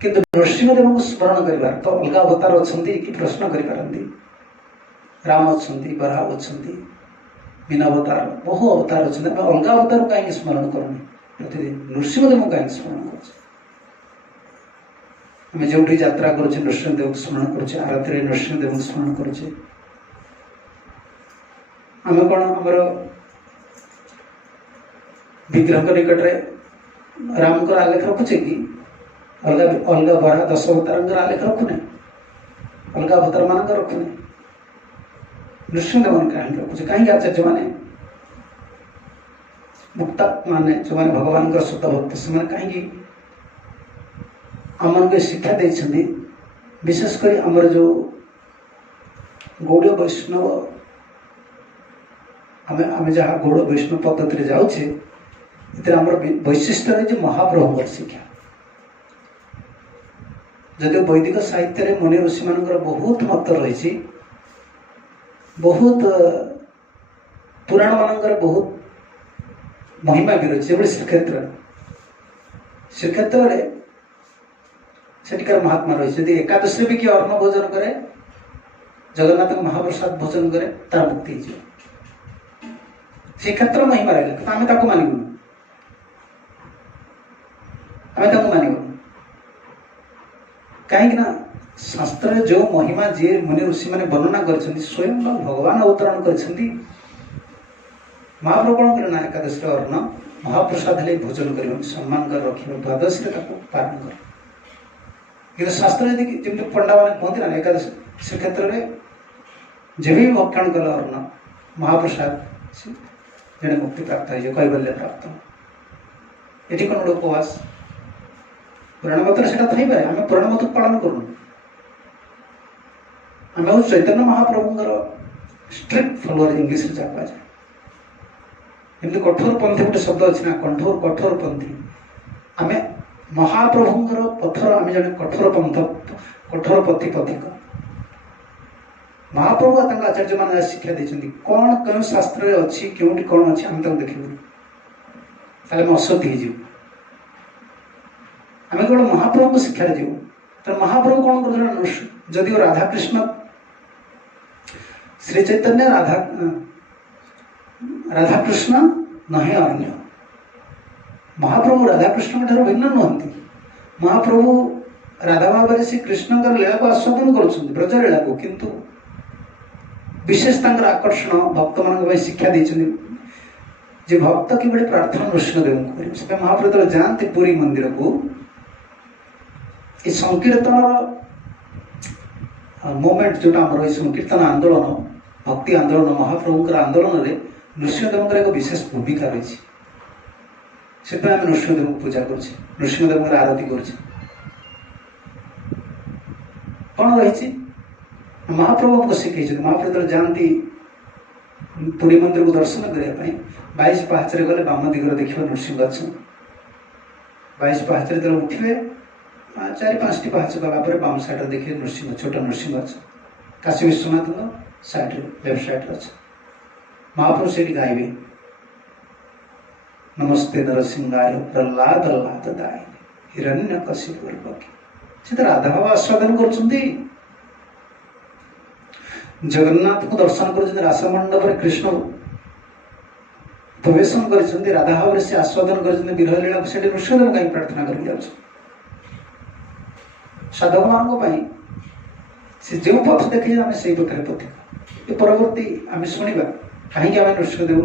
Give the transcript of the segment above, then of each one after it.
किंतु नृसिंहदेव को स्मरण कर तो अलग अवतार अच्छा कि प्रश्न करें राम अच्छा बराह अच्छा मीन अवतार बहु अवतार अच्छा अलग अवतार कहीं स्मरण करूँ प्रतिदिन नृसिंहदेव कहीं स्मरण करें जो यात्रा करुचे नृसिंहदेव को स्मरण करुचे आरती नृसिंहदेव को स्मरण करुचे आम कौन आमर विग्रह निकट में राम को आलेख रखुचे कि अलग अलग बराह 10 अवतार आलेख रखुने अलग अवतार मान रखुने नृसिंहदेव कहीं रखुचे कहीं आचार्य माने मुक्ता माने जो माने भगवान का शुद्ध भक्त से कहीं आम शिक्षा देते विशेषकर आमर जो गौड़ वैष्णव आम जहाँ गौड़ वैष्णव पद्धति जाऊे आमर वैशिष्ट्य रही महाप्रभु शिक्षा जदि वैदिक साहित्य मुनि ऋषि मान बहुत मत रही बहुत पुराण मान बहुत महिमा भी रही है श्रीक्षेत्र में सेठिकार महात्मा रही यदि एकादशी भी किए अन्न भोजन करे जगन्नाथ महाप्रसाद भोजन करे तार मुक्ति श्रीक्षेत्र महिमा रहा आम मानवुन आम मानव कहीं शास्त्र जो महिमा जी मुनि ऋषि मैंने वर्णना कर स्वयं भगवान अवतरण कर महाप्रभु कौन करें ना एकादशी अन्न महाप्रसाद ले भोजन कर सम्मान कर रखिए द्वादशी पालन कर कि शास्त्र यदि जमी पंडा मैंने कहते ना एकादशी श्रीक्षेत्र में जब भी भक्षण कल अन्न महाप्रसाद जड़े मुक्ति प्राप्त हो कैबल्य प्राप्त ये कौन गोटे उपवास पुराण मत से आम पुराण मत पालन करूँ आम हूँ चैतन्य महाप्रभुंर स्ट्रिक्ट फॉलोअर इंग्लिश जहाँ जाए एमती कठोर पंथी गोटे शब्द अच्छी ना कठोर पंथी आम महाप्रभुंर पथर आम जन कठोर पथी पथिक महाप्रभु आचार्य मान शिक्षा देते कौन क्यों शास्त्र अच्छी क्योंटी कौन अच्छी आम देखू ताले असत्य हो आम केवल महाप्रभु को शिक्षा जीव तो महाप्रभु कौन कर जदि राधाकृष्ण श्री चैतन्य राधाकृष्ण नहे अन्य महाप्रभु राधाकृष्ण ठार भिन्न नुहति महाप्रभु राधा भाव से कृष्ण लीला को आस्वादन कर ब्रज लीला को किंतु विशेष आकर्षण भक्त मान शिक्षा देते भक्त कि प्रार्थना नृसिंहदेव को कर महाप्रभु जाते पुरी मंदिर को ये संकीर्तन मोमेंट जोटा आम संकीर्तन आंदोलन भक्ति आंदोलन महाप्रभुंर आंदोलन में नृसिंहदेव एक विशेष भूमिका रही से आम नृसिंहदेव को पूजा कर नृसिंहदेव आरती कर कौन रही महाप्रभु को शिखे महाप्रभु जाती पुरी मंदिर को दर्शन करने 22 पाहाचरे गले बाम दिगरे देखिए नृसिंह गच 22 पाहाचरे जो उठे 4-5 पाहाच गला बाम साइड देखिए नृसिंह छोट नृसिंह गच Kashi Vishwanath side left side अच्छे महाप्रभु से गाइबे नमस्ते नरसिंहाय प्रहलाद दाय हिरण्य कशिपुर से राधा भाव आस्वादन कर जगन्नाथ को दर्शन कर रासमंडप कृष्ण प्रवेशन कर राधा भाव से आस्वादन कर विरह लीला से नृसिंहदेव कहीं प्रार्थना कर साधक मान से जो पथ देखे आम से पथरे पथिक ये परवर्ती आम शुणा कहीं आम नृसिंहदेव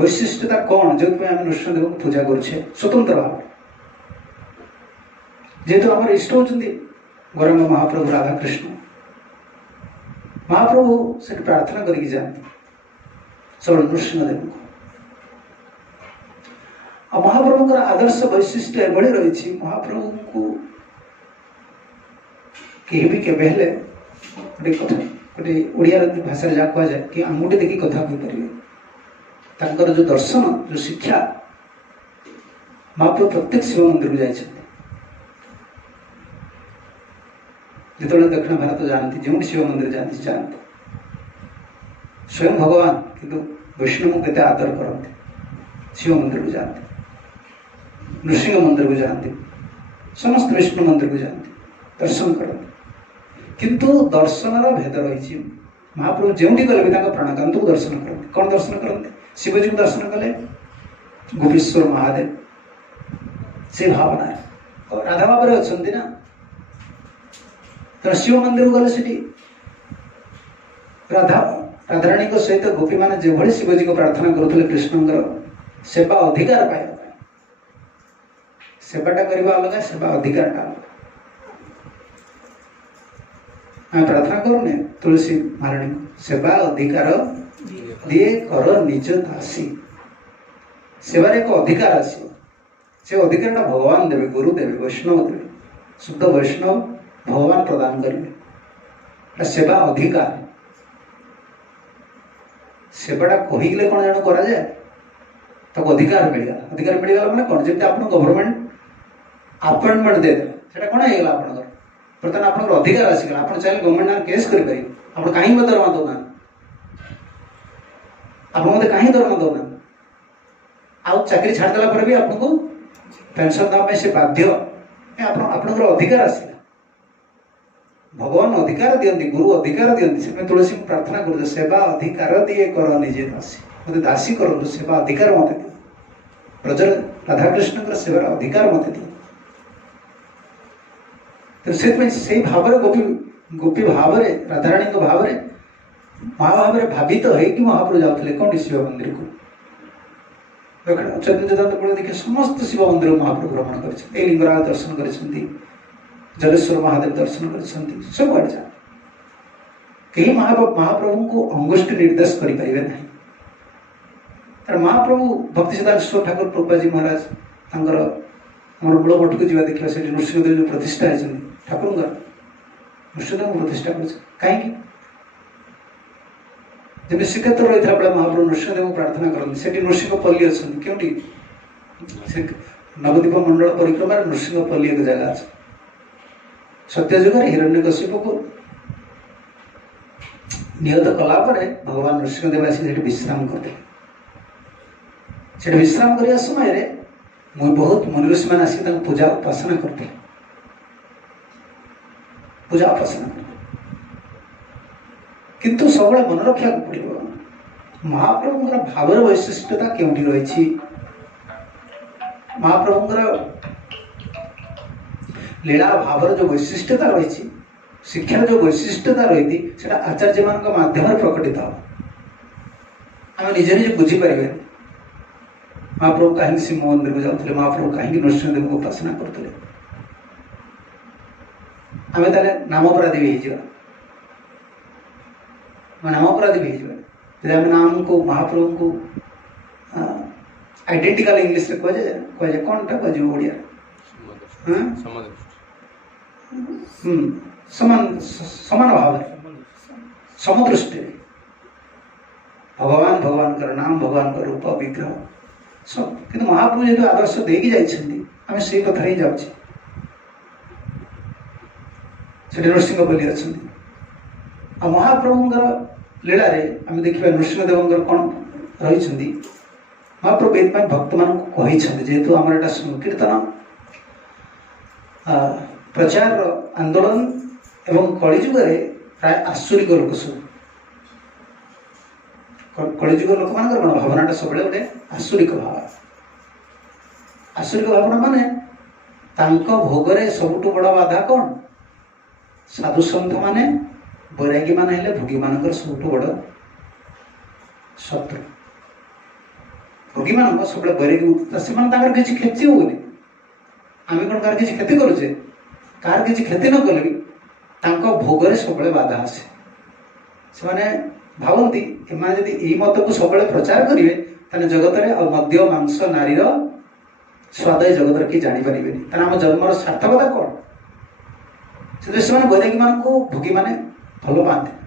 वैशिष्ट्यता कौन जो आम नृसिंहदेव को पूजा करुचे स्वतंत्र भाव जेहेतु आम इष्ट होती गौरांग महाप्रभु राधाकृष्ण महाप्रभु से प्रार्थना करके जाते सब नृसिंहदेव को महाप्रभु आदर्श वैशिष्ट्य एभली रही महाप्रभु को कहीं भी केवे हेले गोटे कथा गोटे ओडिया भाषा जहाँ कह जाए कि आंगुठी देखी कथा कहीपर जो दर्शन जो शिक्षा महाप्रभु प्रत्येक शिव मंदिर को जाते जो दक्षिण भारत जाती जो शिव मंदिर जाते स्वयं भगवान किंतु वैष्णव को आदर करते शिव मंदिर को जाते नृसिंह मंदिर को जाते समस्त विष्णु मंदिर को जाते दर्शन करते किंतु दर्शन भेद रही महाप्रभु जो गले भी प्राणकांत को दर्शन करते कौन दर्शन करते शिवजी को दर्शन कले गोपीश्वर महादेव से भावना और राधा बाबा अच्छा ना तो शिव मंदिर को गले से राधाराणी को सहित गोपी मैंने जो भाई शिवजी को प्रार्थना करुले कृष्णंकर सेवा अधिकार पाया सेवाटा करने अलग सेवा अधिकारटा अलग आम प्रार्थना करूने तुलसी महाराणी को सेवा अधिकार दिए कर निज दासी सेवार एक अधिकार आसो से अधिकारटा भगवान देवे गुरु देवे वैष्णव देवे शुद्ध वैष्णव भगवान प्रदान करेंगे सेवा अधिकार सेवाटा कहीले कौन जान करा जाए तो अधिकार मिलगला मैंने कौन जमी आप गवर्नमेंट अपॉइंटमेंट देदेले से कौन होगा आप बर्तमान आप अधिकार आसीगला आप चाहिए गवर्नमेंट केस करेंगे आप कहीं दरमा दौना आप मत कहीं दरमा दौना आउ चाकरी छाड़देला पर भी आपको पेंशन देवाई से बाध्य आपंकर अधिकार आसला भगवान अधिकार दियंती गुरु अधिकार दियंती से तुलसी प्रार्थना कर सेवा अधिकार दिए कर निजे दासी मत दासी करूँ सेवा अधिकार मत दियो ब्रजर राधाकृष्ण सेवार अधिकार मत दियो तो से भाव गोपी गोपी भाव राधाराणी भाव महाभाव भावित हो महाप्रभु जाते कौन शिव मंदिर को चैतन्य देखिए समस्त शिव मंदिर महाप्रभु भ्रमण कर लिंगराज दर्शन कर जलेश्वर महादेव दर्शन कर सब आड़े जा कहीं महाप्रभु को अंगुष्ठ निर्देश करें ना तर महाप्रभु भक्ति सिद्धांत ठाकुर प्रभुपाजी महाराज तांकर आम मूल मठ को जा देखा से नृसिंहदेव जो प्रतिष्ठा है ठाकुर नृसिंहदेव प्रतिष्ठा कर कहीं जब श्रीक्षेत्र रही था बेले महाप्रभु नृसिंहदेव प्रार्थना करते से नृसिंहपल्ली अच्छा क्योंकि नवद्वीप मंडल परिक्रमा नृसिंहपल्ली एक जगह अच्छे सत्यजुग हिरण्यकशिपु को निहत कलापर भगवान नृसिंहदेव आसी विश्राम करते विश्राम करने समय बहुत मुनि ऋषि मैंने आसिक पूजा उपासना करते पूजा उपासना किंतु सब मन रखा पड़ो महाप्रभुंर भावर वैशिष्ट्यता क्योंटी रही महाप्रभुंर लीला भावर जो वैशिष्ट्यता रही शिक्षार जो वैशिष्ट्यता रही है आचार्य मान मध्यम प्रकटित हो आम निजे निजे बुझीपर महाप्रभु कहीं शिव मंदिर को जाते महाप्रभु कहीं नृसिंहदेव को उपासना करते आम ताले नामपराधी नामपराधी आम नाम को महाप्रभु को आइडेंटिकल इंग्लिश कह कौन टा कह ओडिया समान समान भाव समदृष्टि भगवान भगवान का नाम भगवान का रूप विग्रह सब कि महाप्रभु जो आदर्श देकी जामें से कथा ही जाऊँ नृसिंहपल्ली अच्छा महाप्रभुंर लीला आम देखा नृसिंहदेव कौन रही महाप्रभु ये भक्त मान जेहेतु आम एटा संकीर्तन प्रचार आंदोलन एवं कलिजुग प्राय आसुरिक लोक सब कलिजुग लोक मान भावनाटा सब गोटे आसुरिक भावना माने भोगरे सबुठ बड़ बाधा कौन साधु सन्थ माने बैरागी मान हेले भोगी मान सबुठ बड़ शत्रु भोगी मान सब बैरागी से किसी क्षति होनी आम कौन कार किसी क्षति करुचे कार किसी क्षति न कले भी भोगरे सब बाधा आसे से भावती एम जब यही मत को सब प्रचार करेंगे तेज जगत में मद्य मांस नारी स्वाद जगत किए जापर आम जन्मर सार्थकता कौन से बैरागी मान को भोगी मैंने भल पाते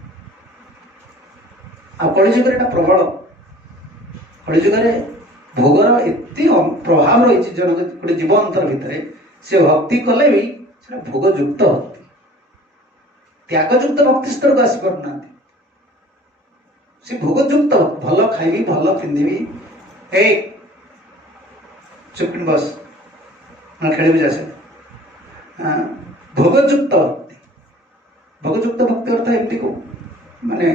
कलिजुग प्रबल कलिजुग भोगर एत प्रभाव रही जन गोटे जीव अंतर भितर से भक्ति कले भी भोगयुक्त भक्ति त्यागयुक्त भक्ति स्तर को आसी पार ना से भोगयुक्त भल खाइबी भल पिंधि चुप बस खेल भी जासे भोगयुक्त भक्ति। भोगयुक्त भक्ति अर्थ एमती को माने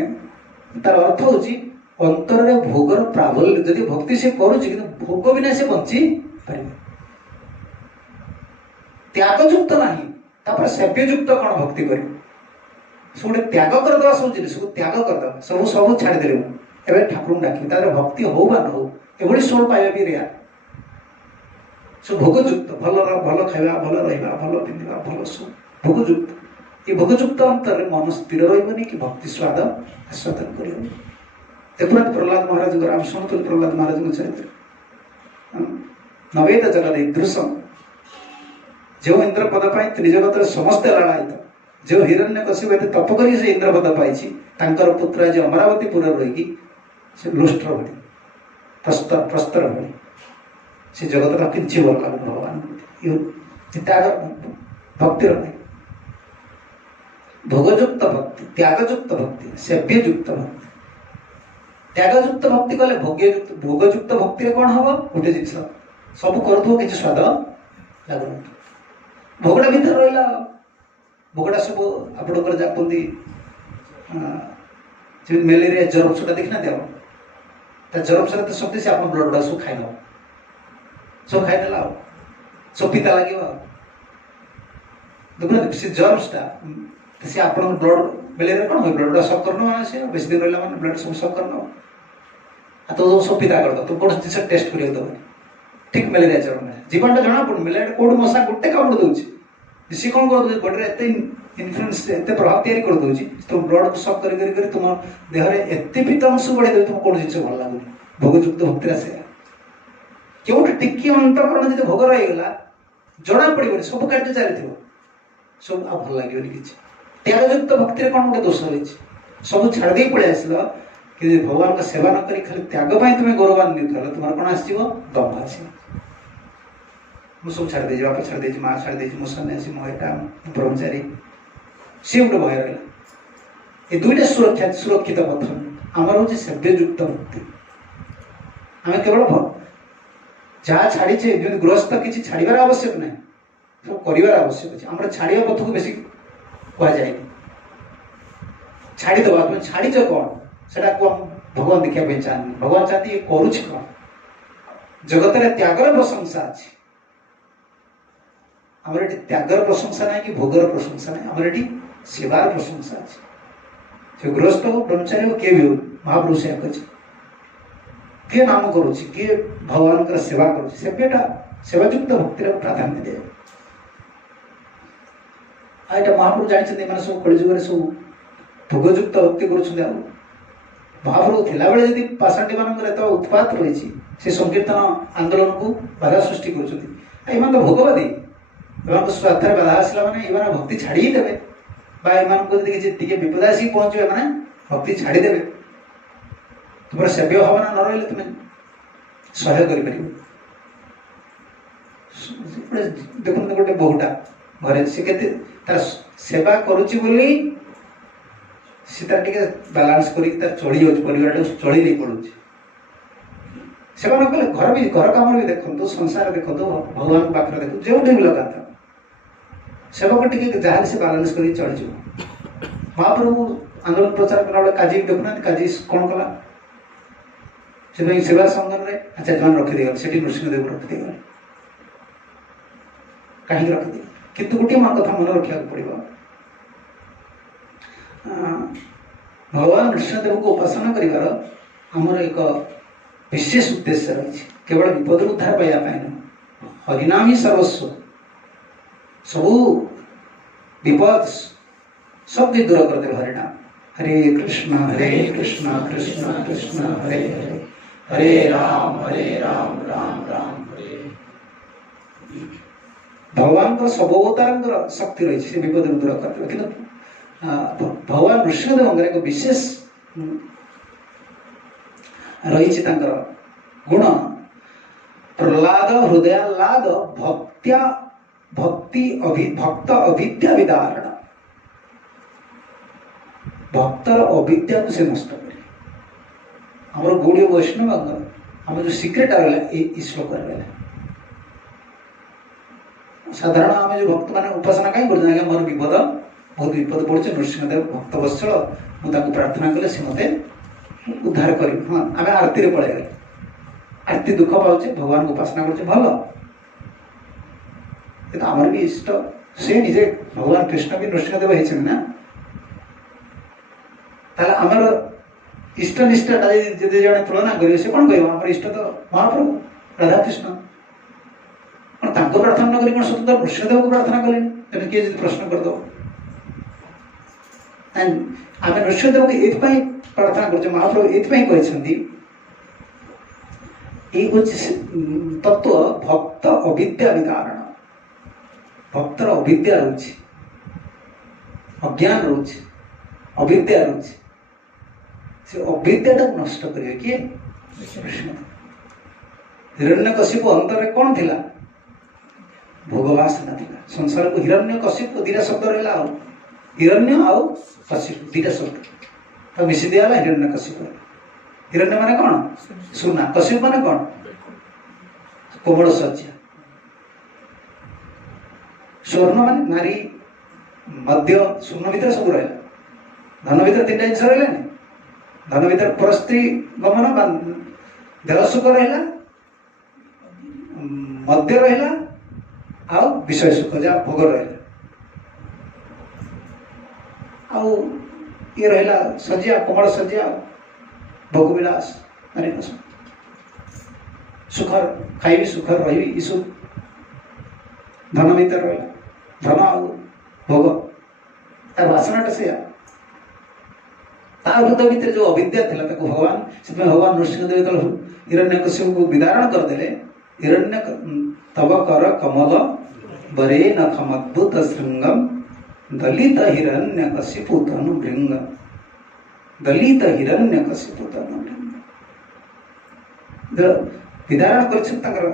तार अर्थ होची अंतर रे भोगर प्राबल्य। जदि भक्ति से करूची कि भोग बिना से बंची पारिबे। त्यागयुक्त नहीं तापर सेव्ययुक्त कौन भक्ति करी सब त्याग करदे सब जिनिस को त्याग करदे सब सब छाड़ देले एबे ठाकुर डाकी तार भक्ति हो बा न हो एभली सोल पाइबा भी रेया सब भोगयुक्त भल खाइबा भल रहिबा भल पिंधिबा भल सब भोगयुक्त ये भोगयुक्त अंतर मन स्थिर रहिबनी कि भक्ति स्वाद आस्वादन करियो। देखुना प्रहलाद महाराज आम शुणुल प्रहलाद महाराज चरित्र नवेद जगत ईदृशम जो इंद्र पद पाई त्रिजगत समस्ते लाड़ायित जो हिरण्य कश्यप एते तप करी से इंद्र पद पाइछि तांकर पुत्र आज अमरावती पुर रही से लुष्ट्र भली प्रस्तर भली से जगत किंची भल लाग भगवान त्याग भक्ति रहे भोगयुक्त भक्ति त्यागयुक्त भक्ति सेव्ययुक्त भक्ति। त्यागयुक्त भक्ति कले भोगयुक्त भक्ति कौन हम गोटे जिन सब करूँ कि स्वाद लगुन भोगड़ा भीतर रहा भोगड़ा सब आपंकर जापी मेलेरिया जरब सुटा देखना आप जरब सुटा तो शक्ति से आप ब्लड गुड़ा सब खाई सब खाईदेला सब पिता लगे देखना से जर्मसटा से आप ब्लड मेलेरिया कौन हो ब्लड गुड़ा सब करना से बेस दिन रहा मैंने ब्लड सब करना तो सब पिता कर तुम कौन जिन टेस्ट कर दब ठीक मेलेरिया जर जीवन जना पड़ मेलेरिया कौट मशा गोटे कामुड़ दूसरी सी कौन कर बॉडी एत इन्फ्लुएंस एत प्रभाव तैयारी कर दूसरी तुम ब्लड सब कर तुम देह एत पित्त अंश बढ़े तुम कौन जिन भल लगुनि भोगयुक्त भक्ति से क्योंकि टिकी अंतकरण जो भोग रहीगला जना पड़े सब कार्य चली सब आ भल लगे कि त्यागयुक्त भक्ति कौन गोटे दोष रही सब छाड़ दे पड़े आसल कि भगवान का सेवा न करी खाली त्याग तुम्हें गौरवान्वित कल तुम कौन आस दम्भ आस सब छाड़ दे बापा छाड़ दे माँ छाड़ दे मो सन्यासी मो एटा ब्रह्मचारी सी गोटे भय रहा ये दुईटा सुरक्षित पथ आमर हूँ सेव्ययुक्त भक्ति। आम केवल जहाँ छाड़ी गृहस्थ किसी छाड़बार आवश्यक ना सब कर आवश्यक अच्छे आम छाड़ा पथ को बेस कहुए छाड़ीद तुम छाड़ीच कौन से भगवान देखा चाहते भगवान चाहते ये करुच्छ कौन जगत में त्यागर प्रशंसा अच्छी आमर ये त्यागर प्रशंसा ना कि भोगर प्रशंसा ना आमर ये सेवार प्रशंसा अच्छी गृहस्थ हो ब्रह्मचारी हो किए भी हो महाप्रभु से कहे किए नाम करुच्ची किए भगवान सेवा करुच्ची सेव्यटा सेवायुक्त भक्तिर प्राधान्य दिए यहाँ महाप्रभु जानते हैं सब कलिजुग सब भोगयुक्त भक्ति कर महाप्रभु थिला बेले जदि पाषाण्डी मानक एत उत्पात रही से संकीर्तन आंदोलन को बाधा सृष्टि कर भोगवादी स्वार्थ बाधा आसला मैंने ये भक्ति छाड़ी ही देवे किसी विपद आसिक पहुंचे मैंने भक्ति छाड़ीदे तुम सेव्य भावना न रही तुम सहाय कर देखो गोटे बहुटा घरे सी के तार सेवा करुच्ची बोली सी तार टे बालांस कर चली जाऊँ परिवार चली नहीं पड़ू सेवा न कले घर भी घर कम भी देखो संसार देखो भगवान पाखे देखो जो भी लगा था सेवक टे जहाँ से बालांस कर चली जाऊ महाप्रभु आंदोलन प्रचार कला काजी देखुना काजी कौन कला से सेवा संगम में आचार्य मान रखीदे से नृसिंहदेव रखीदे कहीं रखीदे किंतु गोटे कथा मन रखा पड़ो भगवान नृसिंहदेव को उपासना कर आमर एक विशेष उद्देश्य रही केवल विपद उद्धार पाइबा न हरिनाम ही सर्वस्व सबू विपद सब दूर करदे हरिनाम हरे कृष्ण कृष्ण कृष्ण हरे हरे हरे राम राम राम हरे। भगवान को सब अवतार शक्ति रही से विपद दूर कर कि भगवान नृसिंहदेव एक विशेष रही गुण प्रहलाद हृदयालाद भक्त अविद्या विदारण भक्तर अविद्या को से नष्ट करे आमर गौड़ी वैष्णव आम जो सिक्रेट रहा ये श्लोक रहा साधारण आम जो भक्त मैंने उपासना कहीं कर आज्ञा मोर विपद बहुत विपद पड़े नृसिंहदेव भक्त वत्सल मुझे प्रार्थना कले सी मत उद्धार कर। हाँ आम आरती पलि गले आरती दुख पाचे भगवान को उपासना कर भल कि आमर भी इष्ट से निजे भगवान कृष्ण भी नृसिंहदेव होती ना ताले आमर इष्ट निष्ठा जदि जड़े तुलना करेंगे से कौन कह आम इष्ट तो महाप्रभु राधा कृष्ण प्रार्थना न करी स्वतंत्र नृसिंहदेव को प्रार्थना कले किए जब प्रश्न करदे आम नृसिंहदेव को ये प्रार्थना कर महाप्रभु ये तत्व भक्त अविद्या विदारण भक्तर अविद्या रोचे अज्ञान रोचे अविद्या रोचे से अविद्या नष्ट करेंगे किए हिरण्यकशिप अंतर कौन थिला भोगवासना थिला संसार को हिरण्यकशिप दीटा शब्द रहा हिरण्य आउ कशिप दीटा शब्द तो मिसी दिया हिरण्यकशिप हिरण्य माने कौन सुना कशिप माने कौन कोमल सज्जा स्वर्ण माने नारी मध्य स्वर्ण भीतर सब रहा धन भीतर तीन जिन रहा धन भीतर परस्त्री गमन देह सुख रहा मध्य रहा आ विषय सुख जहाँ भोग रहा आउ ये रहा सज्जा कोमल सज्जा भोग विलास नारी सुखर खाइबी सुखर रही सब धन भीतर रहा धन आउ भोग तार वासनाटा से हृदय भीतर जो अविद्या थी भगवान से भगवान नृसिंहदेव हिरण्यकशिपु को विदारण करदे हिरण्य तव कर कमल बरे नखमद्भुत श्रृंगम दलित हिरण्यकशिपु तनु भृंग दलित हिरण्यकशिपु तनु भृंग विदारण कर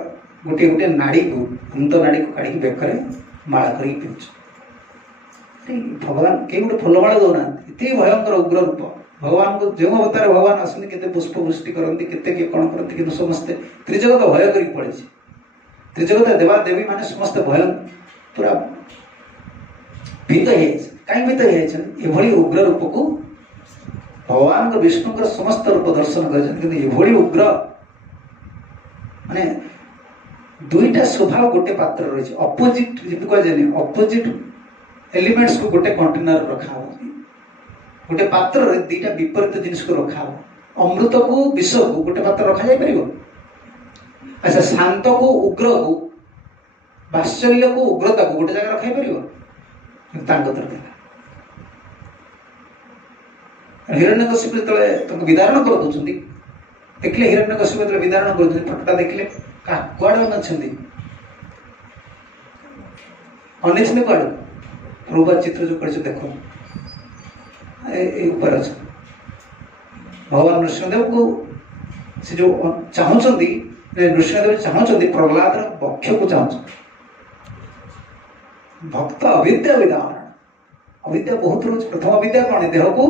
गोटे गोटे नाड़ी को कुंत नाड़ी को काढ़ी बेकर माला कर भगवान कई गोटे फुलमाला दौना इतनी भयंकर उग्र रूप भगवान को जो अवतार भगवान आसते केते पुष्प वृष्टि करती केते किए कौन करती कि समस्ते त्रिजगत भय कर पड़े त्रिजगत देवा देवी माने समस्त भय पूरा भीत कहीं भीत ये उग्र रूप को भगवान को विष्णु समस्त रूप दर्शन कर उग्र माने दुईटा स्वभाव गोटे पात्र रही अपोजिट कहुए अपोजिट एलिमेंट्स को गोटे कंटेनर रखा हो गोटे पात्र रे दीटा विपरीत जिनिस को रखा हो अमृत को विष को गोटे पात्र रखा जाए परिबो अच्छा शांत को उग्र को वात्सल्य को उग्रता को गोटे जगह रखा परिबो तांको तरह हिरण्यकशिप जो विदारण कर दौरान देखिले हिरण्यकशिप जो विदारण कर फटोटा देखिले कुआड़े अच्छे अनेक कुआड़े प्रभुपाद चित्र जो कर देखो ऊपर अच्छा भगवान नृसिंहदेव को से जो चाहते नृसिंहदेव चाहते प्रहलाद वक्ष को चाहते भक्त अविद्या विदारण अविद्या बहुत रोज प्रथम अविद्या कौन देह को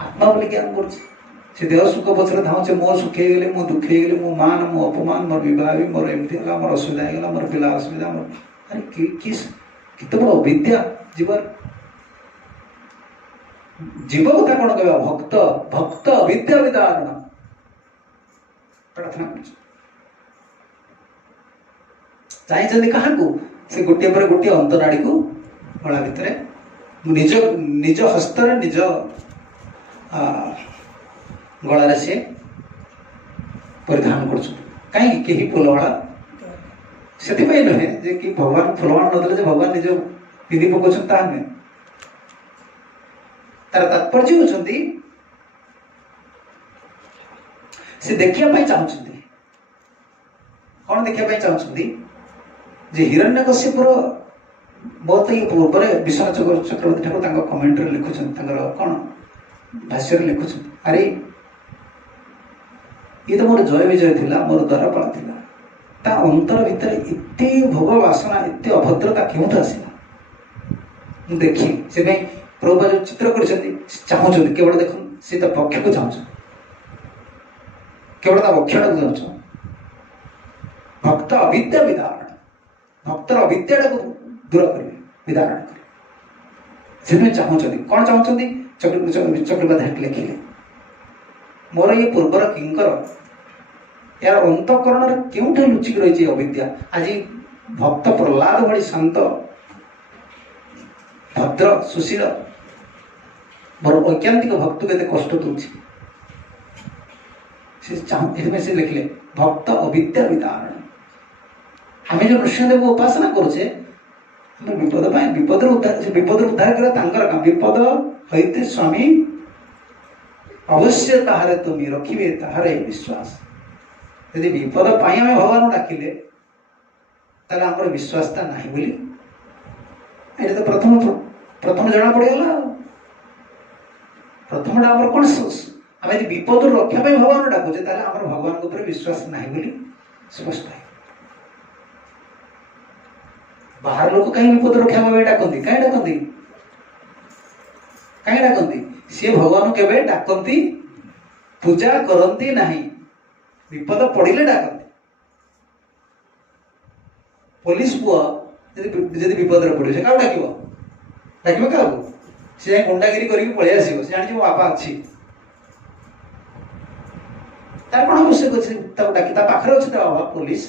आत्मा बोली ज्ञान कर देह सुख पचर धाचे मो सुखे गले मो दुखे गले मो मान मो अपमान मोर बहुत मोर एमती है मोर असुविधा होगा मोर पिला असुविधा मोर अरे कित बड़ अविद्या जीवन जीव कथा कौन कह भक्त भक्त अविद्या विदारण प्रार्थना चाहिए क्या से गोटे पर गोटे अंतराड़ी को गला भितर निज निज हस्त निज गलार से परिधान कर कहीं फुलवाड़ा से नुहे जे कि भगवान फुलवाड़ नदेले भगवान निज पिंधि पकाउछन ता नुहे तार तात्पर्य होचंदी से देखिया चाहते कौन देखिया चाहते जे हिरण्यकशिपुर बहुत ही पूर्व विश्वनाथ चक्रवर्ती ठाकुर कमेंट लिखुन कौन भाष्य लिखुन अरे ये तो मोर जय विजय थिला मोर द्वारपाल थिला ता अंतर भितर इतने भोग वासना इतने अभद्रता क्यों देखी से प्रभुपा जो चित्र कर केवल देख सी पक्ष को चाहूँ केवल वक्षण को चाहूँ भक्त अविद्या विदारण ଭକ୍ତର ଅବିଦ୍ୟାଟାକୁ ଦୂର କରିବେ, ବିଦାରଣ କରିବେ। ସେଥିପାଇଁ ଚାହୁଁଛନ୍ତି, କ'ଣ ଚାହୁଁଛନ୍ତି? ଚକ୍ରପାଧ୍ୟାୟ ଲେଖିଲେ, ମୋର ଇଏ ପୂର୍ବର କିଙ୍କର ଏହାର ଅନ୍ତଃକରଣରେ କେଉଁଠି ଲୁଚିକି ରହିଛି ଅବିଦ୍ୟା। ଆଜି ଭକ୍ତ ପ୍ରହ୍ଲାଦ ଭଳି ଶାନ୍ତ, ଭଦ୍ର, ସୁଶୀଳ, ମୋର ଐକାନ୍ତିକ ଭକ୍ତକୁ ଏତେ କଷ୍ଟ ଦେଉଛି। ସେଥିପାଇଁ ସେ ଲେଖିଲେ ଭକ୍ତ ଅବିଦ୍ୟା ବିଦାରଣ। ଆମେ ଯେଉଁ ନୃସିଂହଦେବକୁ ଉପାସନା କରୁଛେ, ଆମେ ବିପଦ ପାଇଁ ବିପଦରୁ ଉଦ୍ଧାର କରିବା ତାଙ୍କର କାମ। ବିପଦ ହଇତେ ସ୍ୱାମୀ ଅବଶ୍ୟ ତାହାରେ ତୁମି ରଖିବେ ତାହାରେ ବିଶ୍ୱାସ। ଯଦି ବିପଦ ପାଇଁ ଆମେ ଭଗବାନଙ୍କୁ ଡାକିଲେ, ତାହେଲେ ଆମର ବିଶ୍ୱାସଟା ନାହିଁ ବୋଲି ଏଇଟା ତ ପ୍ରଥମ ଜଣା ପଡ଼ିଗଲା। ପ୍ରଥମଟା ଆମର କ'ଣ? ଆମେ ଯଦି ବିପଦରୁ ରକ୍ଷା ପାଇଁ ଭଗବାନଙ୍କୁ ଡାକୁଛେ, ତାହେଲେ ଆମର ଭଗବାନଙ୍କ ଉପରେ ବିଶ୍ୱାସ ନାହିଁ ବୋଲି ସ୍ପଷ୍ଟ। ବାହାର ଲୋକ କାହିଁ ବିପଦ ରକ୍ଷା ଭାବେ ଡାକନ୍ତି? କାହିଁ ଡାକନ୍ତି? ସିଏ ଭଗବାନଙ୍କୁ କେବେ ଡାକନ୍ତି, ପୂଜା କରନ୍ତି ନାହିଁ, ବିପଦ ପଡ଼ିଲେ ଡାକନ୍ତି। ପୋଲିସ ପୁଅ ଯଦି ବିପଦରେ ପଡ଼ିବ, ସେ କାହାକୁ ଡାକିବ? କାହାକୁ? ସେ ଯାଇ ଗୁଣ୍ଡାଗିରି କରିକି ପଳେଇ ଆସିବ, ସେ ଜାଣିଛି ମୋ ବାପା ଅଛି। ତାର କ'ଣ ଆବଶ୍ୟକ ଅଛି ତାକୁ ଡାକି? ତା ପାଖରେ ଅଛି ତା ବାବା ପୋଲିସ,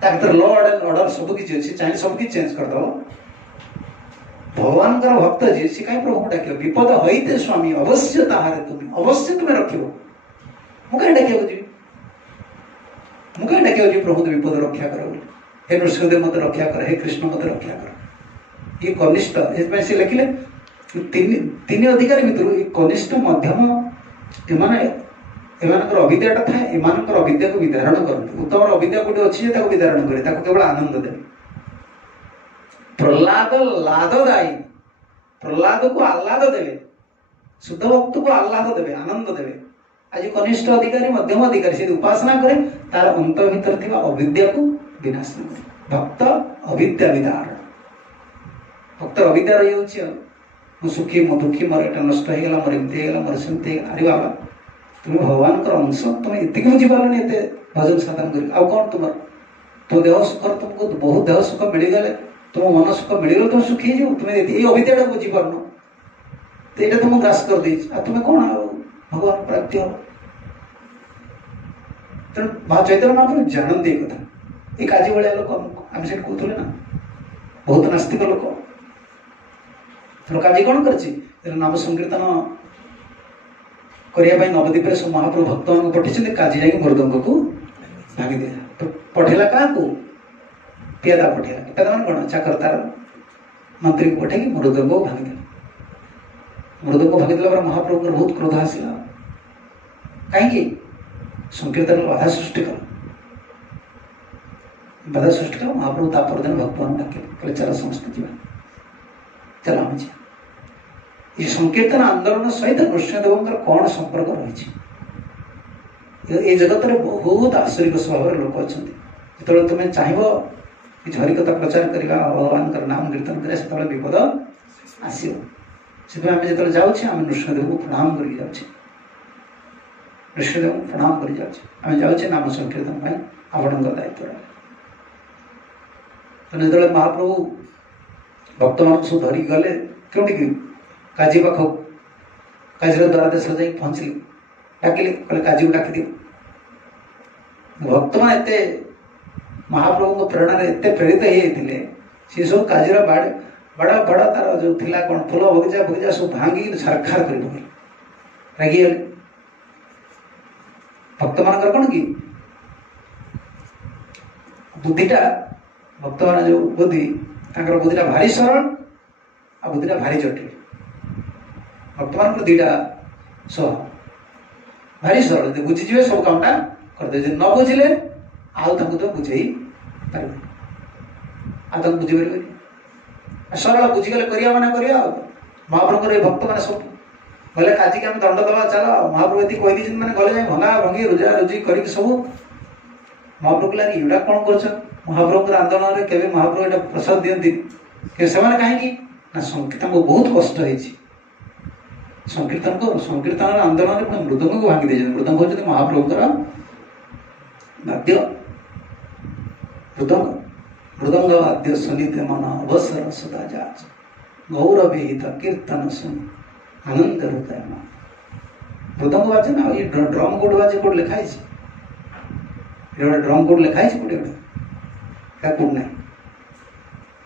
ତା ଭିତରେ ଲ ଆଣ୍ଡ ଅର୍ଡର ସବୁ କିଛି ଅଛି, ଚାହିଁଲେ ସବୁ କିଛି ଚେଞ୍ଜ କରିଦେବ। ଭଗବାନଙ୍କର ଭକ୍ତ ଯିଏ, ସେ କାହିଁ ପ୍ରଭୁଙ୍କୁ ଡାକିବ? ବିପଦ ହଇତେ ସ୍ୱାମୀ ଅବଶ୍ୟ ତାହାରେ ତୁମେ, ଅବଶ୍ୟ ତୁମେ ରଖିବ। ମୁଁ କାହିଁ ଡାକିବାକୁ ଯିବି? ପ୍ରଭୁ ବିପଦ ରକ୍ଷା କର ବୋଲି। ହେ ନୃସିଂହଦେବ ମତେ ରକ୍ଷା କର, ହେ କୃଷ୍ଣ ମତେ ରକ୍ଷା କର। ଇଏ କନିଷ୍ଠ, ସେଥିପାଇଁ ସେ ଲେଖିଲେ ତିନି ଅଧିକାରୀ ଭିତରୁ ଏ କନିଷ୍ଠ, ମଧ୍ୟମ, ଏମାନଙ୍କର ଅବିଦ୍ୟାଟା ଥାଏ, ଏମାନଙ୍କର ଅବିଦ୍ୟାକୁ ବିଦାରଣ କରନ୍ତି। ଉତ୍ତମର ଅବିଦ୍ୟା କୋଉଠି ଅଛି ଯେ ତାକୁ ବିଦାରଣ କରେ, ତାକୁ କେବଳ ଆନନ୍ଦ ଦେବେ। ପ୍ରହ୍ଲାଦ ଲାଦଦାୟୀ, ପ୍ରହ୍ଲାଦକୁ ଆହ୍ଲାଦ ଦେବେ, ଶୁଦ୍ଧ ଭକ୍ତକୁ ଆହ୍ଲାଦ ଦେବେ, ଆନନ୍ଦ ଦେବେ। ଆଜି କନିଷ୍ଠ ଅଧିକାରୀ, ମଧ୍ୟମ ଅଧିକାରୀ, ସେ ଉପାସନା କରେ, ତାର ଅନ୍ତର ଭିତରେ ଥିବା ଅବିଦ୍ୟାକୁ ବିନାଶ କରେ। ଭକ୍ତ ଅବିଦ୍ୟା ବିଦାରଣ। ଭକ୍ତର ଅବିଦ୍ୟା ରହିଯାଉଛି, ଆଉ ମୁଁ ସୁଖୀ, ମୁଁ ଦୁଃଖୀ, ମୋର ଏଇଟା ନଷ୍ଟ ହେଇଗଲା, ମୋର ଏମିତି ହେଇଗଲା, ମୋର ସେମିତି ହେଇଗଲା। ଆରେ ବାବା, ତୁମେ ଭଗବାନଙ୍କର ଅଂଶ, ତୁମେ ଏତିକି ବୁଝିପାରିଲନି ଏତେ ଭଜନ ସାଧନ କରି। ଆଉ କ'ଣ ତୁମର? ତୁମ ଦେହ ସୁଖ, ତୁମକୁ ବହୁତ ଦେହ ସୁଖ ମିଳିଗଲେ, ତୁମ ମନ ସୁଖ ମିଳିଗଲେ ତୁମେ ସୁଖୀ ହେଇଯିବ। ତୁମେ ଏଇ ଅବିଦ୍ୟାଟା ବୁଝିପାରୁନ, ତ ଏଇଟା ତୁମକୁ ଗ୍ରାସ କରିଦେଇଛି। ଆଉ ତୁମେ କ'ଣ ଆଉ ଭଗବାନ ପ୍ରାପ୍ତି ହବ? ତେଣୁ ଚୈତନ୍ୟ ମହାପ୍ରଭୁ ଜାଣନ୍ତି ଏ କଥା। ଏ କାଜି ଭଳିଆ ଲୋକ, ଆମେ ସେଠି କହୁଥିଲେ ନା, ବହୁତ ନାସ୍ତିକ ଲୋକ। କାଜି କ'ଣ କରିଛି? ନାମ ସଂକୀର୍ତ୍ତନ କରିବା ପାଇଁ ନବଦ୍ୱୀପରେ ସବୁ ମହାପ୍ରଭୁ ଭକ୍ତମାନଙ୍କୁ ପଠେଇଛନ୍ତି। କାଜି ଯାଇକି ମୃଦଙ୍ଗକୁ ଭାଙ୍ଗିଦେଲା। ପଠେଇଲା କାହାକୁ? ପିଆଦା ପଠେଇଲା। ପିଆଦା ମାନେ କ'ଣ? ଚାକର ତାର ମନ୍ତ୍ରୀକୁ ପଠେଇକି ମୃଦଙ୍ଗକୁ ଭାଙ୍ଗିଦେଲା। ମୃଦଙ୍ଗ ଭାଙ୍ଗିଦେଲା ପରେ ମହାପ୍ରଭୁଙ୍କର ବହୁତ କ୍ରୋଧ ଆସିଲା। କାହିଁକି? ସଂକୀର୍ତ୍ତନ ବାଧା ସୃଷ୍ଟି କଲା। ମହାପ୍ରଭୁ ତା ପରଦିନ ଭକ୍ତମାନଙ୍କୁ ଡାକିଲେ, କହିଲେ ଚାଲ ସମସ୍ତେ ଯିବା, ଚାଲ ଆମେ ଯିବା। ଏ ସଂକୀର୍ତ୍ତନ ଆନ୍ଦୋଳନ ସହିତ ନୃସିଂହଦେବଙ୍କର କ'ଣ ସମ୍ପର୍କ ରହିଛି? ଏ ଜଗତରେ ବହୁତ ଆଶ୍ଚର୍ଯ୍ୟ ସ୍ୱଭାବର ଲୋକ ଅଛନ୍ତି। ଯେତେବେଳେ ତୁମେ ଚାହିଁବ କିଛି ହରିକଥା ପ୍ରଚାର କରିବା, ଭଗବାନଙ୍କର ନାମ କୀର୍ତ୍ତନ କରିବା, ସେତେବେଳେ ବିପଦ ଆସିବ। ସେଥିପାଇଁ ଆମେ ଯେତେବେଳେ ଯାଉଛେ, ଆମେ ନୃସିଂହଦେବଙ୍କୁ ପ୍ରଣାମ କରିକି ଯାଉଛେ। ନୃସିଂହଦେବଙ୍କୁ ପ୍ରଣାମ କରି ଯାଉଛେ। ଆମେ ଯାଉଛେ ନାମ ସଂକୀର୍ତ୍ତନ ପାଇଁ, ଆପଣଙ୍କର ଦାୟିତ୍ୱ। ଯେତେବେଳେ ମହାପ୍ରଭୁ ଭକ୍ତମାନଙ୍କୁ ସବୁ ଧରିକି ଗଲେ କେଉଁଠିକି? କାଜି ପାଖକୁ। କାଜିର ଦ୍ୱାର ଦେଶରେ ଯାଇକି ପହଞ୍ଚିଲେ, ଡାକିଲେ, କହିଲେ କାଜିକୁ ଡାକିଦିଅ। ଭକ୍ତମାନେ ଏତେ ମହାପ୍ରଭୁଙ୍କ ପ୍ରେରଣାରେ ଏତେ ପ୍ରେରିତ ହେଇଯାଇଥିଲେ, ସେ ସବୁ କାଜିର ବଡ଼ ତାର ଯେଉଁ ଥିଲା କ'ଣ ଫୁଲ ବଗିଚା ସବୁ ଭାଙ୍ଗିକି ଛାରଖାର କରି ପକେଇଲେ, ରାଗିଗଲେ। ଭକ୍ତମାନଙ୍କର କ'ଣ କି ବୁଦ୍ଧିଟା, ଭକ୍ତମାନେ ଯେଉଁ ବୁଦ୍ଧି, ତାଙ୍କର ବୁଦ୍ଧିଟା ଭାରି ସରଳ, ଆଉ ବୁଦ୍ଧିଟା ଭାରି ଜଟିଳ। ଭକ୍ତମାନଙ୍କର ଦୁଇଟା ସ୍ୱଭାବ, ଭାରି ସରଳ, ଯଦି ବୁଝିଯିବେ ସବୁ କାମଟା କରିଦେବେ। ଯଦି ନ ବୁଝିଲେ ଆଉ ତାଙ୍କୁ ତ ବୁଝେଇ ପାରିବେ, ଆଉ ତାଙ୍କୁ ବୁଝିପାରିବେନି। ସରଳ, ବୁଝିଗଲେ କରିବା ମାନେ କରିବା। ଆଉ ମହାପ୍ରଭୁଙ୍କର ଏ ଭକ୍ତମାନେ ସବୁ ଗଲେ କାଜିକି ଆମେ ଦଣ୍ଡ ଦେବା, ଚାଲ। ମହାପ୍ରଭୁ ଏତିକି କହିଦେଇଛନ୍ତି ମାନେ ଗଲେ ଯାଇ ଭଙ୍ଗା ଭଙ୍ଗି ରୁଜା ରୁଜି କରିକି ସବୁ। ମହାପ୍ରଭୁ ଲାଗି ଏଗୁଡ଼ା କ'ଣ କରୁଛନ୍ତି? ମହାପ୍ରଭୁଙ୍କର ଆନ୍ଦୋଳନରେ କେବେ ମହାପ୍ରଭୁ ଏଇଟା ପ୍ରସାଦ ଦିଅନ୍ତିନି। ସେମାନେ କାହିଁକି ନା ତାଙ୍କୁ ବହୁତ କଷ୍ଟ ହେଇଛି। ସଂକୀର୍ତ୍ତନର ଆନ୍ଦୋଳନରେ ପୁଣି ମୃଦଙ୍ଗକୁ ଭାଙ୍ଗି ଦେଇଛନ୍ତି। ମୃଦଙ୍ଗ ହେଉଛନ୍ତି ମହାପ୍ରଭୁଙ୍କର ବାଦ୍ୟ। मृदंग मृदंगवाद्य सुनिते मन अवसर सदा जाच गौरविहित कीर्तन सुन आनंद हृदय मन। मृदंग बाजे ना ये ड्रम कोड बाजे कोड लिखाई ड्रम कोड लिखाई कोड क्या कोड नहीं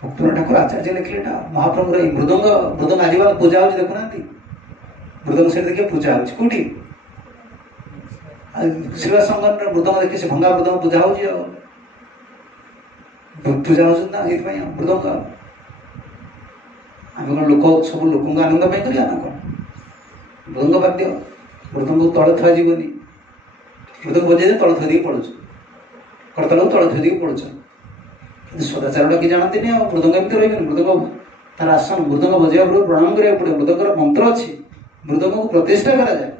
भक्तपुर ठाकुर आचार्य लिखले ना महाप्रभुर मृदंग मृदंग आदिवासी पूजा हो देखुना मृदंग से देखिए पूजा हो कौटी श्रीवास संगठन मृदंग देखिए से भंगा मृदंग पूजा हो पूजा हो मृदंग आम कौन लोक सब लोक आनंद करिया ना कौन मृदंग बाध्य मृदंग तले थी जीवनी मृदंग बजे तले थी पड़ू करताल तले थी पड़ू सदाचार कि जानते नहीं मृदंग एमती रही मृदंग तार आसन मृदंग बजाया पूर्व प्रणाम करा पड़े मृदंगर मंत्र अच्छी मृदंग को प्रतिष्ठा करा जाए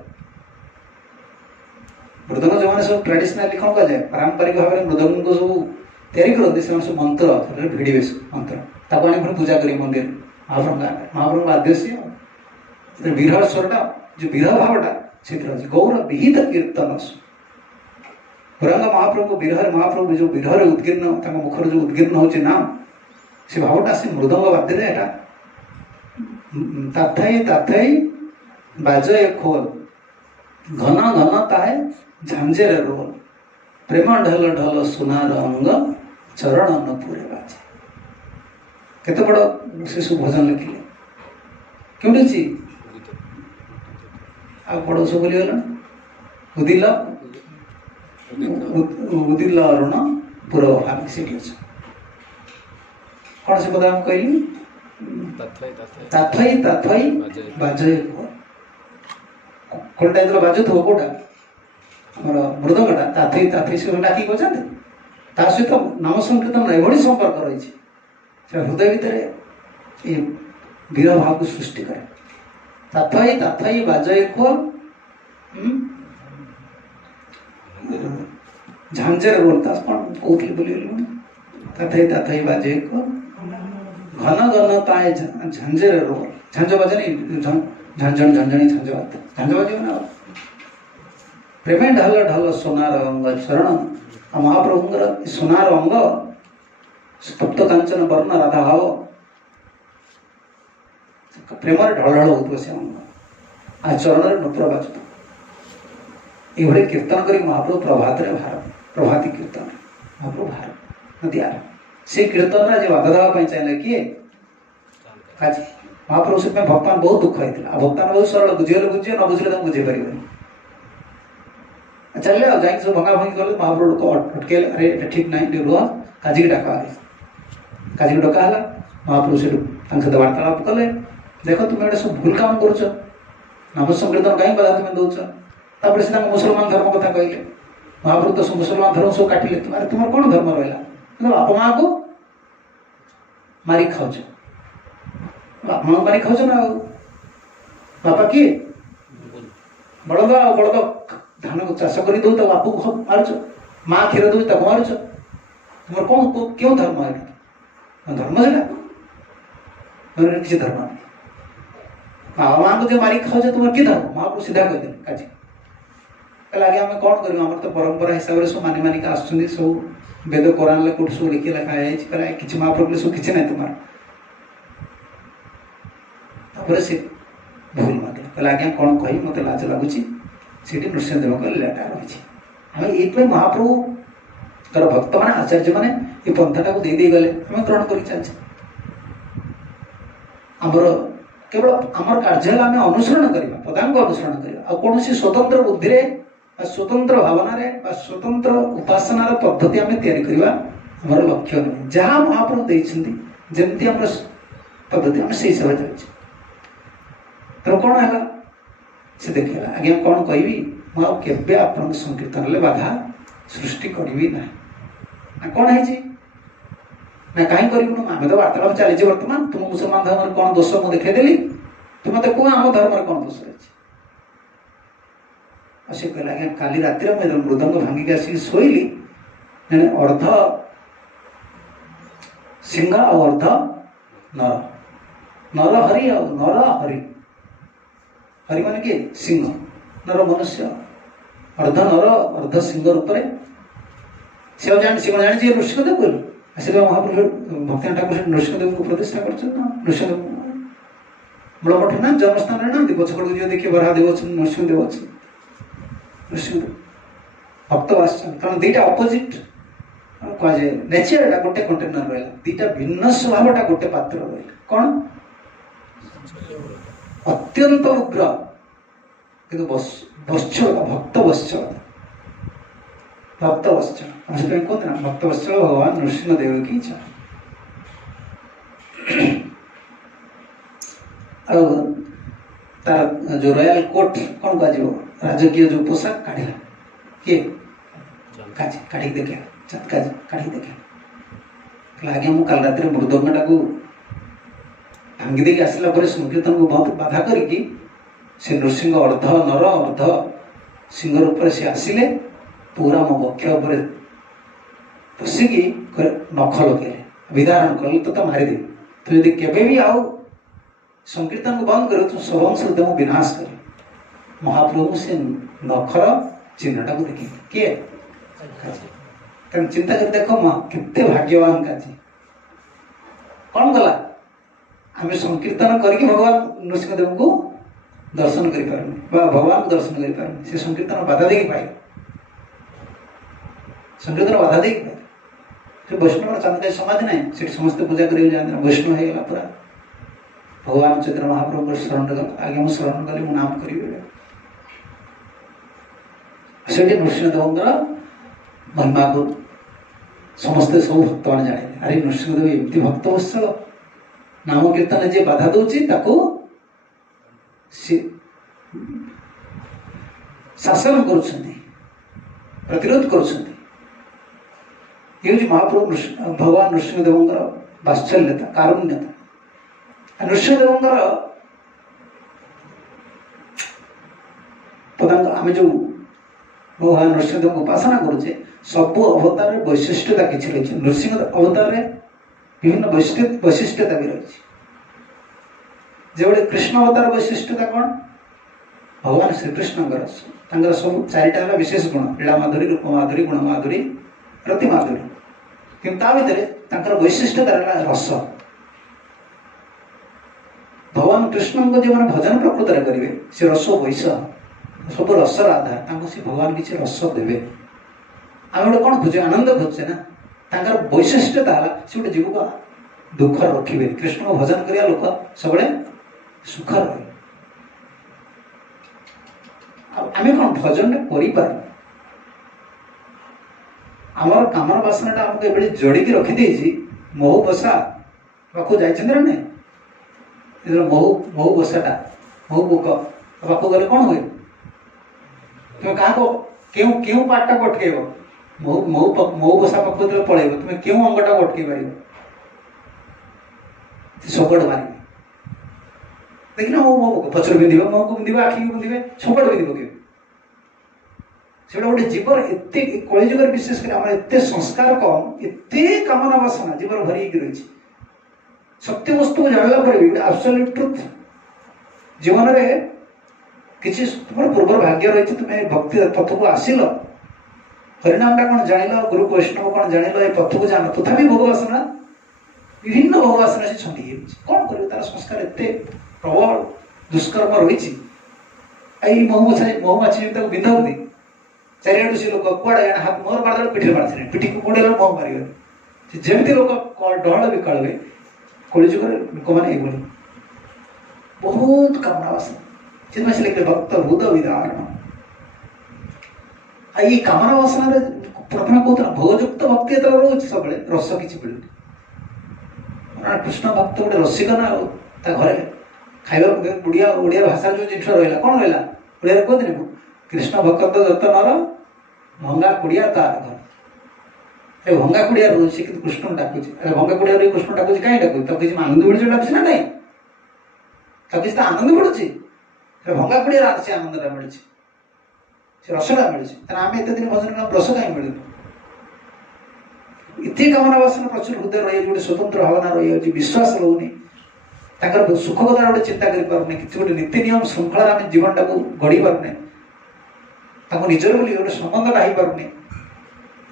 मृदंग जो मैंने सब ट्रेडिशनाली कौन कह जाए पारंपरिक भाव में मृदंग को सब तैयारी करते सब मंत्र भिड़े मंत्र ताको आनी पूजा करी मंदिर महाप्रभु आद्य विरह स्वरटा जो विरह भावटा से गौर विहित कीर्तन गौरांग महाप्रभु विरह महाप्रभु जो विरह उद्गीर्ण मुखर जो उद्गीर्ण हो नाम से भावटा से मृदंग बाध्य ताथई ताथई बाजय खोल घन घन ताहे झांझेर रोल प्रेम ढल ढल सुनार अंग चरण न पूरे बाजे केते बड़ शिशु भजन लिखिले क्यों आ बड़ सब बोलीगल उदिल उदिल अरुण पूर्व भावी से कौन से पद कहली ताथई ताथई बाजय कौन टाइप बाजु थो कौटा मृदंगटा ताथई ताथई से डाकी कहते ता सहित नाम संकीर्तन एभली संपर्क रही हृदय भितर ये वीर भाव को सृष्टि करे ताथई ताथई बाजय खोल झांझेर रोल कौन कौन बोली ताथई ताथई बाजय खोल घन घन ताए झांझेर रोल झांझ बाजे नहीं झंझण झंझणी झांझ बाजे ना प्रेमे ढल ढल सोनार अंग शरण महाप्रभुंर सोनार अंग तप्त कांचन वर्ण राधा भाव प्रेम ढल ढल हो से अंग आ चरण नूपुर बाजुत ये कीर्तन कर महाप्रभु प्रभात प्रभाती कीर्तन महाप्रभु भार नदी आर से कीर्तन जो बाधा देवाई चाहिए किए आज महाप्रभु से भक्तान बहुत दुख होता भक्तान बहुत सरल बुझे बुझे न बुझे बुझे पारे चल सब भंगा भंगी कले महाप्रभु लोक अटकेले अरे ठीक नहीं रुह काजी डाका काजी डका है महाप्रभु से सहित वार्तालाप कले देख तुम्हें गोटे सब भूल काम कर नाम संकीर्तन कहीं बाधा तुम्हें दौर से मुसलमान धर्म कथा कहले महाप्रभु तो मुसलमान धर्म सब काटिले तुम्हारे तुम कौन धर्म रहा बाप माँ को मारी खाऊ बाप माँ मारी खाऊ ना बापा किए बड़द बड़द धान को चाष कर दो बापू को मारुच माँ क्षीर दो मारुच तुम कौन क्यों धर्म है धर्म से किसी धर्म नहीं बाबा माँ को जो मारी खाऊ तुम कि धर्म माँ को सीधा कहदे काजी आगे आम कौन कर तो परंपरा हिसाब से सब मानि मानिक आसुँच सब वेद कोरान कौट सब लिखी लिखाई कि महाप्रभु सब किसी ना तुम से भूल मारे कहले आज्ञा कौन कही मत लाज लगुच से नृसिंहदेव लीलाटा रही आम ये महाप्रभु तर भक्त मैंने आचार्य मैंने ये पंथाटा को दे गले आम ग्रहण कर चलचे आमर केवल आमर कार्य आम अनुसरण करवा पदांग अनुसरण करवा कौन स्वतंत्र बुद्धि स्वतंत्र भावना स्वतंत्र उपासनार पद्धति आम या आमर लक्ष्य नहीं जहाँ महाप्रभु देते जमती आम पद्धति आम से हिसाब से चलचे तो कौन है से देखा आज्ञा कौन कहि मुझे आप संकीर्तन बाधा सृष्टि करी ना कौन है ना कहीं करूँ आम तो वार्तालाप चली बर्तमान तुम मुसलमान धर्म कौन दोष मुझे देखदेली तुम मत कह आम धर्म कौन दोष रही से कहला आज्ञा काली राति मुझे मृदंग भांगिक आसिक शोली अर्ध सिंह और अर्ध नर नर हरि आ नर हरि हरि मान किए सिंह नर मनुष्य अर्ध नर अर्ध सिंह रूप से जानी नृसिंहदेव बोली आशीर्वाद महाप्रभु भक्ति ठाकुर नृसिंहदेव को प्रतिष्ठा कर नृसिंहदेव मूलमठ ना जन्मस्थान ना पछकड़ जो देखिए बरादेव अच्छे नृसिंहदेव अच्छे नृसिंहदेव भक्तवात्सल कारण दुईटा अपोजिट कहुए नेचरटा गोटे कंटेनर रहा दुईटा भिन्न स्वभावटा गोटे पात्र रहा कौन अत्यंत उग्र किंतु वत्सलता भक्त वत्सलता भक्त वत्सल कहते ना भक्त वत्सल भगवान नृसिंहदेव की इच्छा तार जो रॉयल कोट कौन कह राजकीय जो पोशाक काढ़ा किए काढ़ी देखा काढ़ी देखा आगे मुझे काल रात मृदंगटा को भांगी देकी आसला संकीर्तन को बहुत बाधा करके से नृसिंह अर्ध नर अर्ध सिंह रूप से आसिले पूरा मो बक्ष उपर पशिकी नख लगे विधारण कल तो मारिदे तो यदि केवे भी आउ संकीर्तन को बंद कर तो सबंश विनाश कर महाप्रभु से नखर चिन्हटा को देखिए किए चिंता कर देख केते भाग्यवान काजी कौन गला आम संकीर्तन करके भगवान नृसिंहदेव को दर्शन कर भगवान को दर्शन कर से संकीर्तन बाधा देकी पाए संकीर्तन बाधा देकी पाए वैष्णव चांदका समाज ना से समस्त पूजा कर वैष्णव हो गला पूरा भगवान चैतन्य महाप्रभु शरण आगे मुझे शरण कली मु नाम करी से नृसिंहदेव महिमा को समस्ते सब भक्त मैंने जाने अरे नृसिंहदेव एमती भक्त वत्सल नाम कीर्तन जे बाधा दूची शासन कर प्रतिरोध कर महाप्रभु भगवान नृसिंहदेव वात्सल्यता कारुण्यता नृसिंहदेव पदांग आम जो भगवान नृसिंहदेव को उपासना करुचे सब अवतार वैशिष्ट्यता किसी रही नृसिंह अवतार विभिन्न वैशिष्ट्यता भी रही जो कृष्ण अवतार वैशिष्ट्यता कौन भगवान श्रीकृष्ण सब चारिटा विशेष गुण लीला माधुरी रूप माधुरी गुण माधुरी रति माधुरी कि भितर वैशिष्ट्यता रस भगवान कृष्ण को जो मैंने भजन प्रकृत करेंगे से रस वैश सब रसर आधार से भगवान किसी रस देवे आम गोटे कौन खोजे आनंद खोजे ना तांकर वैशिष्ट्यता से गोटे जीव को दुख रखिए कृष्ण को भजन करिया लोक सब सुख रहे आम कौन भजन कर आमर कामर बासनाटा आमको ये जोड़ी रखिदे महू बसा पाक जाइए ना महू बसाटा महू पोक पाक गले कौन हुए तुम क्या क्यों पार्टा को अटकेब महू बसा पाक जो पलैब तुम्हें क्यों अंगटा को अटकई पार सबड़ मारे देखना मो पचर पिंध मो को पिंध आखि को पिंधे सबड़ पिंध पके से गोटे जीवर एत कलिजुगर विशेष कर एत संस्कार कम एत कामना बासना जीवर भरी रही सत्य वस्तु को जानला पर भी एब्सोल्यूट ट्रुथ जीवन में किसी तुम पूर्व भाग्य रही तुम्हें भक्ति पथ को आसिल हरिनामटा कौन जान गुरु वैष्णव कौन जान ये पथ को जान तथापि भोगवासना विभिन्न भोगवासना से छंदी कौन कर तार संस्कार एत प्रबल दुष्कर्म रही महुमाछी बिंधा बुद्धि चारिआडू से लोक कुआड़े हाथ मोर मारदे पिठी मारे पिठी को कोड़े मह मारे जमी लोक डहल विकल कलिजुग लोक मैंने बहुत कामना बासना से लिखे भक्त हृद विदारण ये कामना बासना प्रथम कहते भोगयुक्त भक्ति ये रोचे सब रस किसी मिलूनी कृष्ण भक्त गोटे रसिक ना घरे खाइबा ओडिया ओडिया भाषा जो जिन रहा कौन रहा ओडिया कहते कृष्ण भक्त जत नर भंगा कुड़िया तार घर भंगा कुड़िया रोचे कि कृष्ण डाकुचे भंगा कुड़िया रही कृष्ण डाकुचे कहीं डाकुचे तो किसी आनंद मिलूँ डाकुचे ना नहीं तो किसी आनंद मिलूँ भंगा कुड़िया से आनंदटा मिली से रसटा मिली आम एत दिन भजन रस कहीं मिलू इतने कामना बासना प्रचुर हृदय रही गोटे स्वतंत्र भावना रही विश्वास रोनी सुख कथा गोटे चिंता कर गोटे नीति नियम श्रृंखला आम जीवनटा को गढ़ी पारने निजर बोली गोटे संबंधटा हो पारनी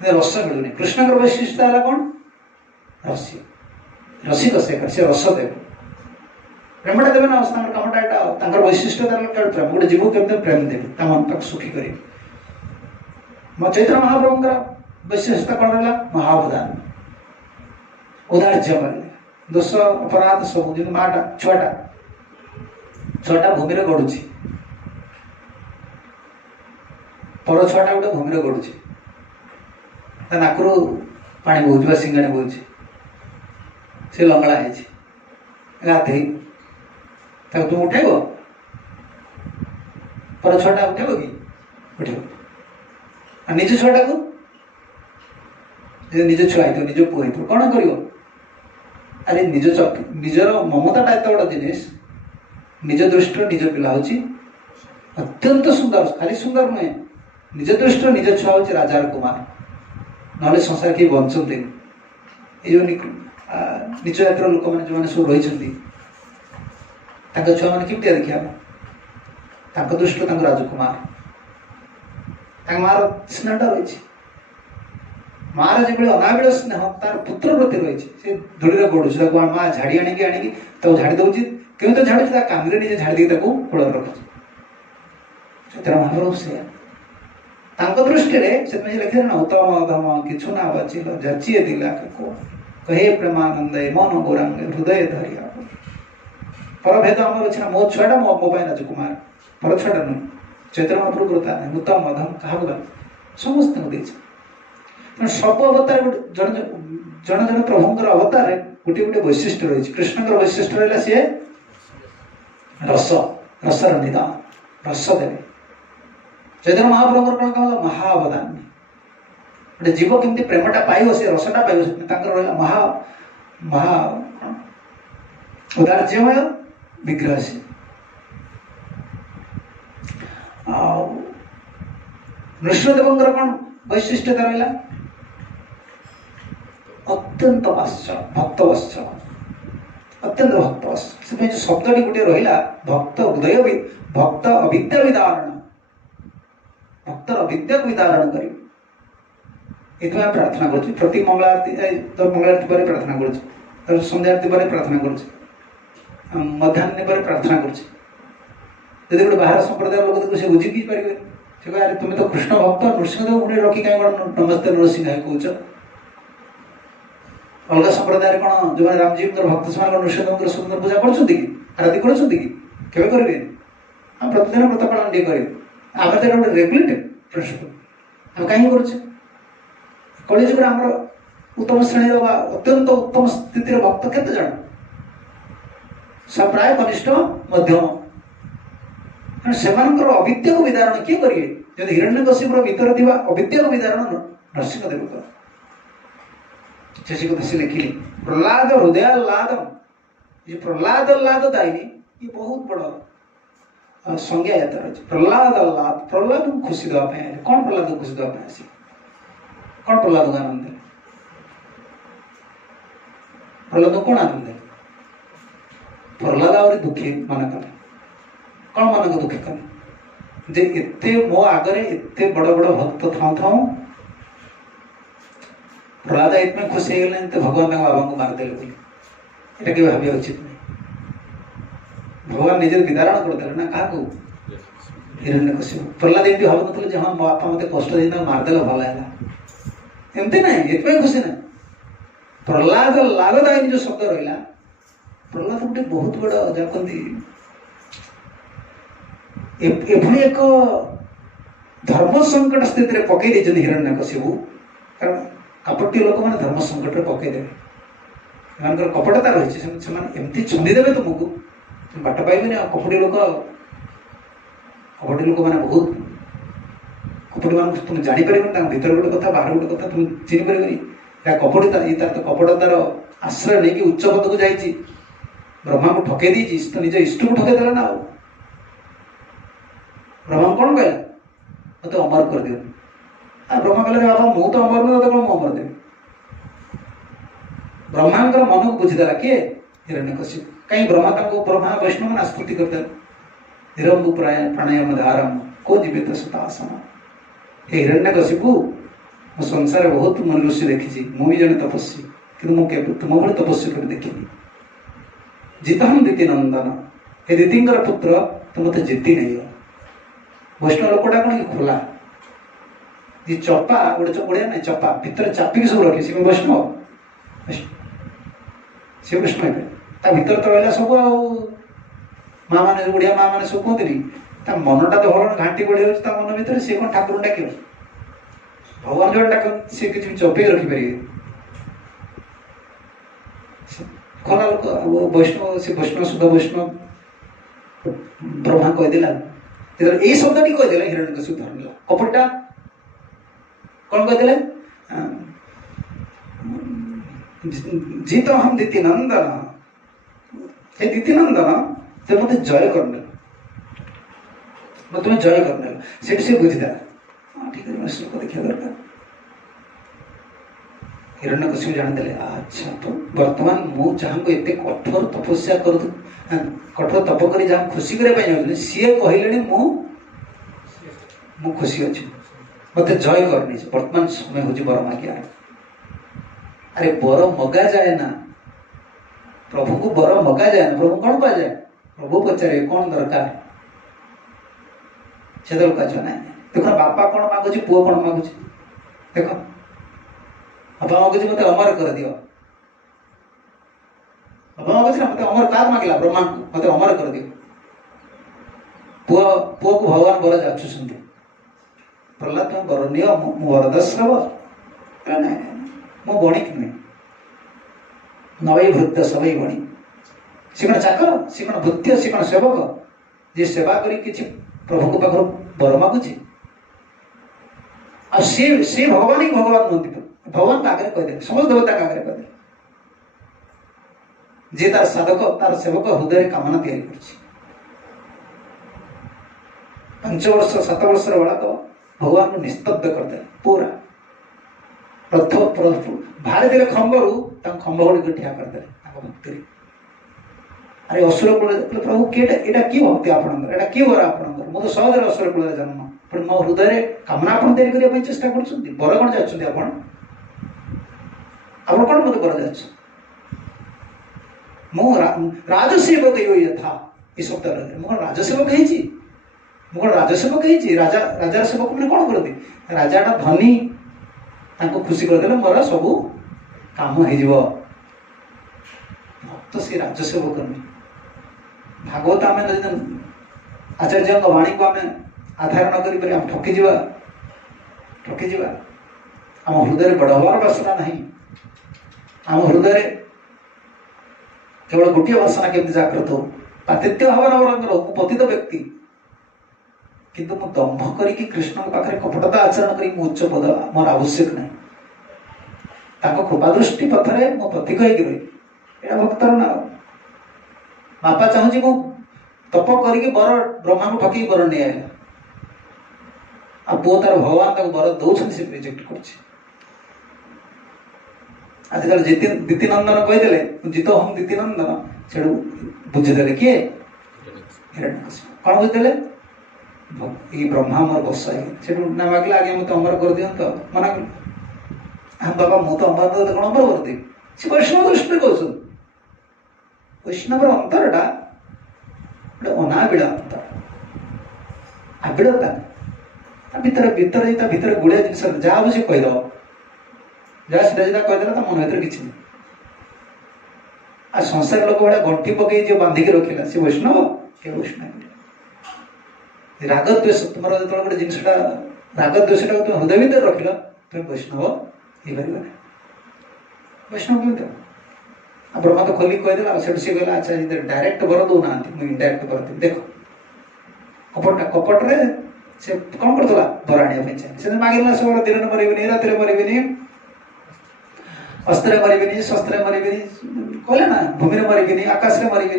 रस मिलूनी कृष्ण वैशिष्ट्य है कौन रसी रसिक से रस देवे प्रेमटा देवे ना कमटा यहाँ वैशिष्ट्य प्रेम गोटे जीव के प्रेम देवे मन तक सुखी कर चैतन्य महाप्रभुंर वैशिष्ट्य कौन रहा महावदान उदार्य करें दोष अपराध सब जी माटा छुआटा भूमि गढ़ुची पर छुआटा गोटे भूमि गढ़ुची नाकरू पा बोझ सिंगाणी बोझ से लंगड़ा है गाधे तुम उठेब पर छुआटा उठेब कि उठेब निज छुआटा को निज छुआ निज पुआ कौन कर अरे निजर ममताटा एत बड़ जिनिस निज दृष्टि निज पिला हूँ अत्यंत सुंदर खाली सुंदर नुहे निज दृष्टि निज छुआ हूँ राजार कुमार ना संसार किए बंचते ये निच जातिर लोक मैंने जो मैंने सब रही छुआ मैंने केमती देखा दृष्टि राजकुमार मार स्नेहटा रही मार जो अनाबिल स्नेह तार पुत्र प्रति रही धूड़ी गोड़े माँ झाड़ी आणिकी झाड़ी दौर क्यों तो झाड़ी कांदी निजे झाड़ी कूल रखुच महाप्रभु से दृष्टि लिखे ना उत्तम अधम किछु ना बचिल जचिए दिला कहे प्रेमानंद मन गौरांग हृदय धरिया परभेद आम अच्छे मो छुआटा मो राजकुमार पर छुआटा नुह चैतन्य महाप्रभु कृता नहीं उत्तम अधम क्या समस्त तेणु सब अवतार जन जन प्रभुंर अवतार गोटे गोटे वैशिष्ट्य रही कृष्ण वैशिष्ट्य रहा सी रस रसर निदान रस देवे चैतन्य महाप्रभुर कौन कह महाअवदान गोटे जीव केमती प्रेमटा पाइब से रसटा पाइब रहा महा महा उदार्यमय विग्रह से नृसिंहदेवंर कौन वैशिष्ट्यता रहा अत्यंत वात्सल भक्तवत्सल अत्यंत भक्तवत्सल से शब्दी गोटे रहा भक्त हृदय भी भक्त अविद्या विदारण भक्तर विद्या को विदारण कर प्रार्थना कर प्रति मंगल आरती मंगल आरती पर प्रार्थना कर संध्या आरती पर प्रार्थना कर मध्याह्न पर प्रार्थना कर गोटे बाहर संप्रदाय लोग से बुझी पारे से कहे तुम्हें तो कृष्ण भक्त नृसिंहदेव गोटे रखी कहीं नमस्ते नरसिंह कौच अलग संप्रदाय कौन जो रामजी भक्त से नृसिंहदेव सुंदर पूजा कर आरती कर करेंगे हम प्रतिदिन व्रत पालन टे करेंगे आम तो गोटे रेगुलेटेड प्रिंसिपल आम कहीं कर कलिजुग आम उत्तम श्रेणी अत्यंत उत्तम स्थित भक्त केते जन स प्राय कनिष्ठ मध्यम से अविद्या को विदारण किए करेंगे जब हिरण्यकशिपुर भीतर थी अविद्या को विदारण नरसिंहदेव कर से लिखिली प्रहलाद हृदयाल्लादम ये प्रहलाद दायिनी ये बहुत बड़ा संज्ञा यात्रा अच्छे प्रहलाद खुशी देवाई कौन प्रहलाद खुशी देवाई आसी कौन प्रहलाद को आनंद दे प्रहलाद कौन आनंद दे प्रहलाद आहरी दुखी मन कले कौन मन को दुखी कले जे एते मो आगरे एते बड़ बड़ भक्त था प्रहलाद इतने खुशी हो गए भगवान बाबा को मारदेले बोली ये भाव उचित नहीं भगवान निजे विदारण करदे ना क्या हिरण्यकशिपु प्रहलाद एमती भाव ना हाँ मो बापा मत कष्ट देना मारदेल भल है एमती ना ये खुशी ना प्रहलाद लाभदायी जो शब्द रहा प्रहलाद गोटे बहुत बड़ा जानते एभली एक धर्म संकट स्थित पकई हिरण्यकशिपु कारण कपटी लोक मैंने धर्म संकट में पकईदेवे एम कपटता रही एमती छंदीदेवे तुमको तुम बाट पाइबे कपटी लोक मैंने बहुत कपटी मान तुम जापर भर गोटे कथा बाहर गोटे कथा तुम चिन्ह पारे कपटी तार तो कपटतार आश्रय नहीं कि उच्च पद को जाइए ब्रह्मा को ठकई दी तो निज इष्ट को ठकई देला ना ब्रह्मा कौन कहला मत अमर कर दियो ब्रह्मा कहले बाबा मु तो अमर नहीं कौन अमर देवी ब्रह्मांकर मन को बुझीदेला किए हिरण्यकशिपु कहीं ब्रह्मा वैष्णव ने स्तुति करदे हिरण्य प्राणायाम धारम को जीवित सुतासम हे हिरण्यकशिपु मो संसार बहुत मनुष्य देखी मुझे जन तपस्वी कि तुम भाई तपस्वी कर देखी जितहम दीति नंदन ए दीतिर पुत्र तो मत जीति नहीं वैष्णव लोकटा कौन कि खोला जी चपा गोटे बढ़िया ना चपा भितर चापिक सब रखे सी वैष्णव सी वैष्णव भितर तो रहा सब माँ मैंने बढ़िया माँ मैंने सब कहते मनटा तो भल घाटी बढ़ी मन भितर सी कौन ठाकुर डाक भगवान जो डाक सी किसी चपेई रखिपारे खोला लोक वैष्णव से वैष्णव शुद्ध वैष्णव ब्रह्मा कहदेला यही शब्द टी कहदेला हिरण्यकशिपु धरला कपटा कौन कहदेले जीत हम दीति नंदन हे दीति नंदन ते मते जय करने मैं तुम्हें जय करने से बुझीदा ठीक है श्लोक देखा दरकार हिरण्यकशिपु जानते अच्छा तो वर्तमान मु जहाँ को एत कठोर तपस्या कर कठोर तप कर जहाँ खुशी करने सी कहले मु खुशी अच्छी मत जय करनी वर्तमान समय हूँ बर मागिया अरे बर मगा जाए ना प्रभु को बर मगा जाए ना प्रभु कौन कह जाए प्रभु पचारे कौन दरकार से तो कह ना देख बापा कौन मागुची पुओ कौन मागुची देख बापा मागुची मत अमर कर दियो बापा मागुची ना मत अमर क्या मांगला ब्रह्मा मत अमर कर दियो पुओ को भगवान बर जाचुंट प्रहलाद तुम बर नियो मु वरदश्रव ना मो बणिक नुहे नवई भृत्य सबई बणी सी कौन चाकर सी कौन भृत्य सी कौन सेवक जी सेवा करी किसी प्रभु को पाखर बर मागुची से भगवान ही भगवान नुहति भगवान आगे कहदे समस्त देवता आगे कहदे जे तार साधक तार सेवक हृदय कामना तैयारी कर 5 वर्ष 7 वर्ष बालक भगवान को निस्तब्ध करदे पूरा रथ बाहर देले खंबरू खंब गुड़ी ठिया करदे भक्ति अरे असुर कूल प्रभु एटा कि भक्ति आपणकर एटा कि बर आपणकर मो तो सहज असुर कूल जन्म पर मो हृदय कामना आप तैयारी करने चेष्टा कर बर कौन जाते आप कौन मत बर जा मु राजसेवक यथा ये शब्द मु कौन राजसेवक मु कौन राजसेवक राजा राजार सेवक मैंने कौन करती राजाटा धनी खुशी करदे मोर सब काम हो भक्त से राजसेवक नहीं भागवत आम आचार्य वाणी को आम आधार न करी आम ठकी आम हृदय बढ़वार बासना नहीं आम हृदय केवल गोटे वासना केमती जागृत हो पातिथ्य भावना रो पतित व्यक्ति किंतु मु दंभ करी कृष्ण पाखे कपटता आचरण करी उच्च पद मोर आवश्यक नहीं कृपा दृष्टि पथरे मो प्रतीक होगी रही या भक्तर ना बापा चाहूँ मु तप करी बर ब्रह्मा को ठकी बर नहीं आएगा आ पुओ तार भगवान बर दौरान से रिजेक्ट कर आजकल दीति नंदन कहीदे जीत हम दीति नंदन से बुझीदे किए हिरण्यकशिपु कौन बुझीदे ये ब्रह्मा मोर बसा से ना मागला आगे मत अमर कर दिखाँ मना कल हाँ बाबा मु तो अमर कौन अमर कर देवी से वैष्णव दृष्टि कौन वैष्णव अंतरटा गोटे अनाबिड़ा अंतर आबिड़ता भितर भितर भितर गुड़िया जिन जहाँ बुझे कहीद जहाँ सीधा सीधा कहीदेला मन भर किसी नहीं आ संसार लोक भाया गंठी पकई जो बांधिक रखिला से वैष्णव के वैष्णव राग द्वेष तुम जो गोटे जिनसा राग द्वेषटा तुम हृदय भर रखिल तुम वैष्णव हो पार वैष्णव कमी आ ब्रह्मा तो खोलिक कहीदेला से कहला अच्छा डायरेक्ट बर दौना मुझे इनडायरेक्ट बर देवी देख कपटे से कौन करता बर आने चाहिए मांगला सब दिन मरबी रात मरबी अस्त्र मरबी शस्त्र मरबी कहले ना भूमि मरबी आकाश में मरबी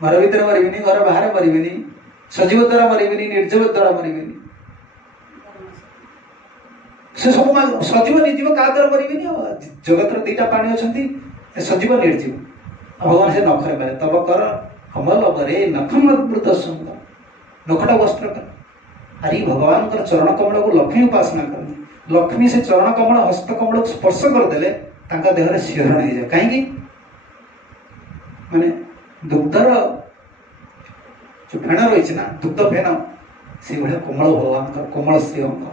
घर भर मरबी घर बाहर मरबी सजीव द्वारा मरबी निर्जीव द्वारा मरबी से सब सजीव निर्जीव क्या द्वारा मरबी जगत दीटा प्राणी अच्छा सजीव निर्जीव भगवान से नखरे मारे तब कर कमल बरे नखमृत सुंदर नखटा वस्त्र कर अरे भगवान चरण कमल को लक्ष्मी उपासना करनी लक्ष्मी से चरण कमल हस्त कमल स्पर्श करदे देह शिहरण हो जाए कहीं माने दुग्धर जो फेण रही ना दुग्ध फेण से भाया कोमल भगवान कोमल श्री अंग